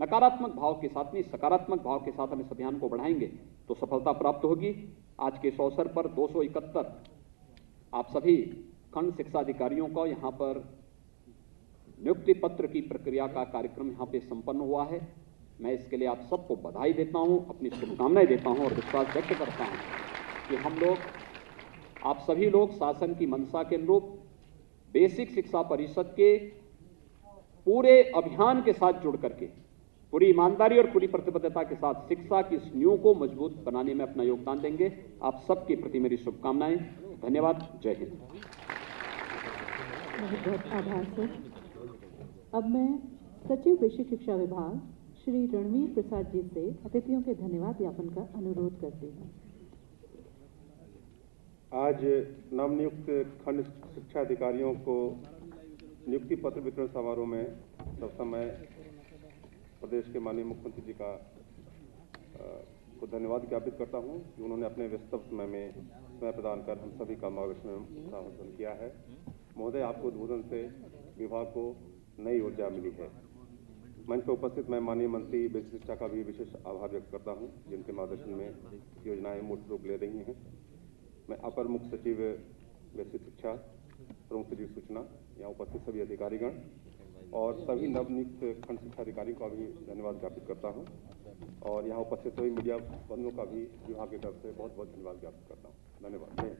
नकारात्मक भाव के साथ नहीं, सकारात्मक भाव के साथ हम इस अभियान को बढ़ाएंगे तो सफलता प्राप्त होगी। आज के इस अवसर पर 271 आप सभी खंड शिक्षा अधिकारियों को यहां पर नियुक्ति पत्र की प्रक्रिया का कार्यक्रम यहां पे संपन्न हुआ है। मैं इसके लिए आप सबको बधाई देता हूं, अपनी शुभकामनाएं देता हूं और विश्वास व्यक्त करता हूं कि हम लोग, आप सभी लोग शासन की मंशा के अनुरूप बेसिक शिक्षा परिषद के पूरे अभियान के साथ जुड़ करके पूरी ईमानदारी और पूरी प्रतिबद्धता के साथ शिक्षा की इस नींव को मजबूत बनाने में अपना योगदान देंगे। आप सबके प्रति मेरी शुभकामनाएं। धन्यवाद। जय हिंद। बहुत बहुत आभार सर। अब मैं सचिव बेसिक शिक्षा विभाग श्री रणवीर प्रसाद जी से अतिथियों के धन्यवाद ज्ञापन का अनुरोध करती हूँ। आज नवनियुक्त खंड शिक्षा अधिकारियों को नियुक्ति पत्र वितरण समारोह में सब समय प्रदेश के माननीय मुख्यमंत्री जी का को धन्यवाद ज्ञापित करता हूं कि उन्होंने अपने व्यस्त समय में समय प्रदान कर हम सभी का मार्गदर्शन में समर्थन किया है। महोदय, आपको उद्बोधन से विभाग को नई ऊर्जा मिली है। मंच पर उपस्थित मैं माननीय मंत्री बेसिक शिक्षा का भी विशेष आभार व्यक्त करता हूं, जिनके मार्गदर्शन में योजनाएं मूर्त रूप ले रही हैं। मैं अपर मुख्य सचिव बेसिक शिक्षा, प्रमुख सचिव सूचना, यहाँ उपस्थित सभी अधिकारीगण और सभी नवनियुक्त खंड शिक्षा अधिकारियों का भी धन्यवाद ज्ञापित करता हूँ और यहाँ उपस्थित सभी मीडिया बंधुओं का भी विभाग की तरफ से बहुत बहुत धन्यवाद ज्ञापित करता हूँ। धन्यवाद।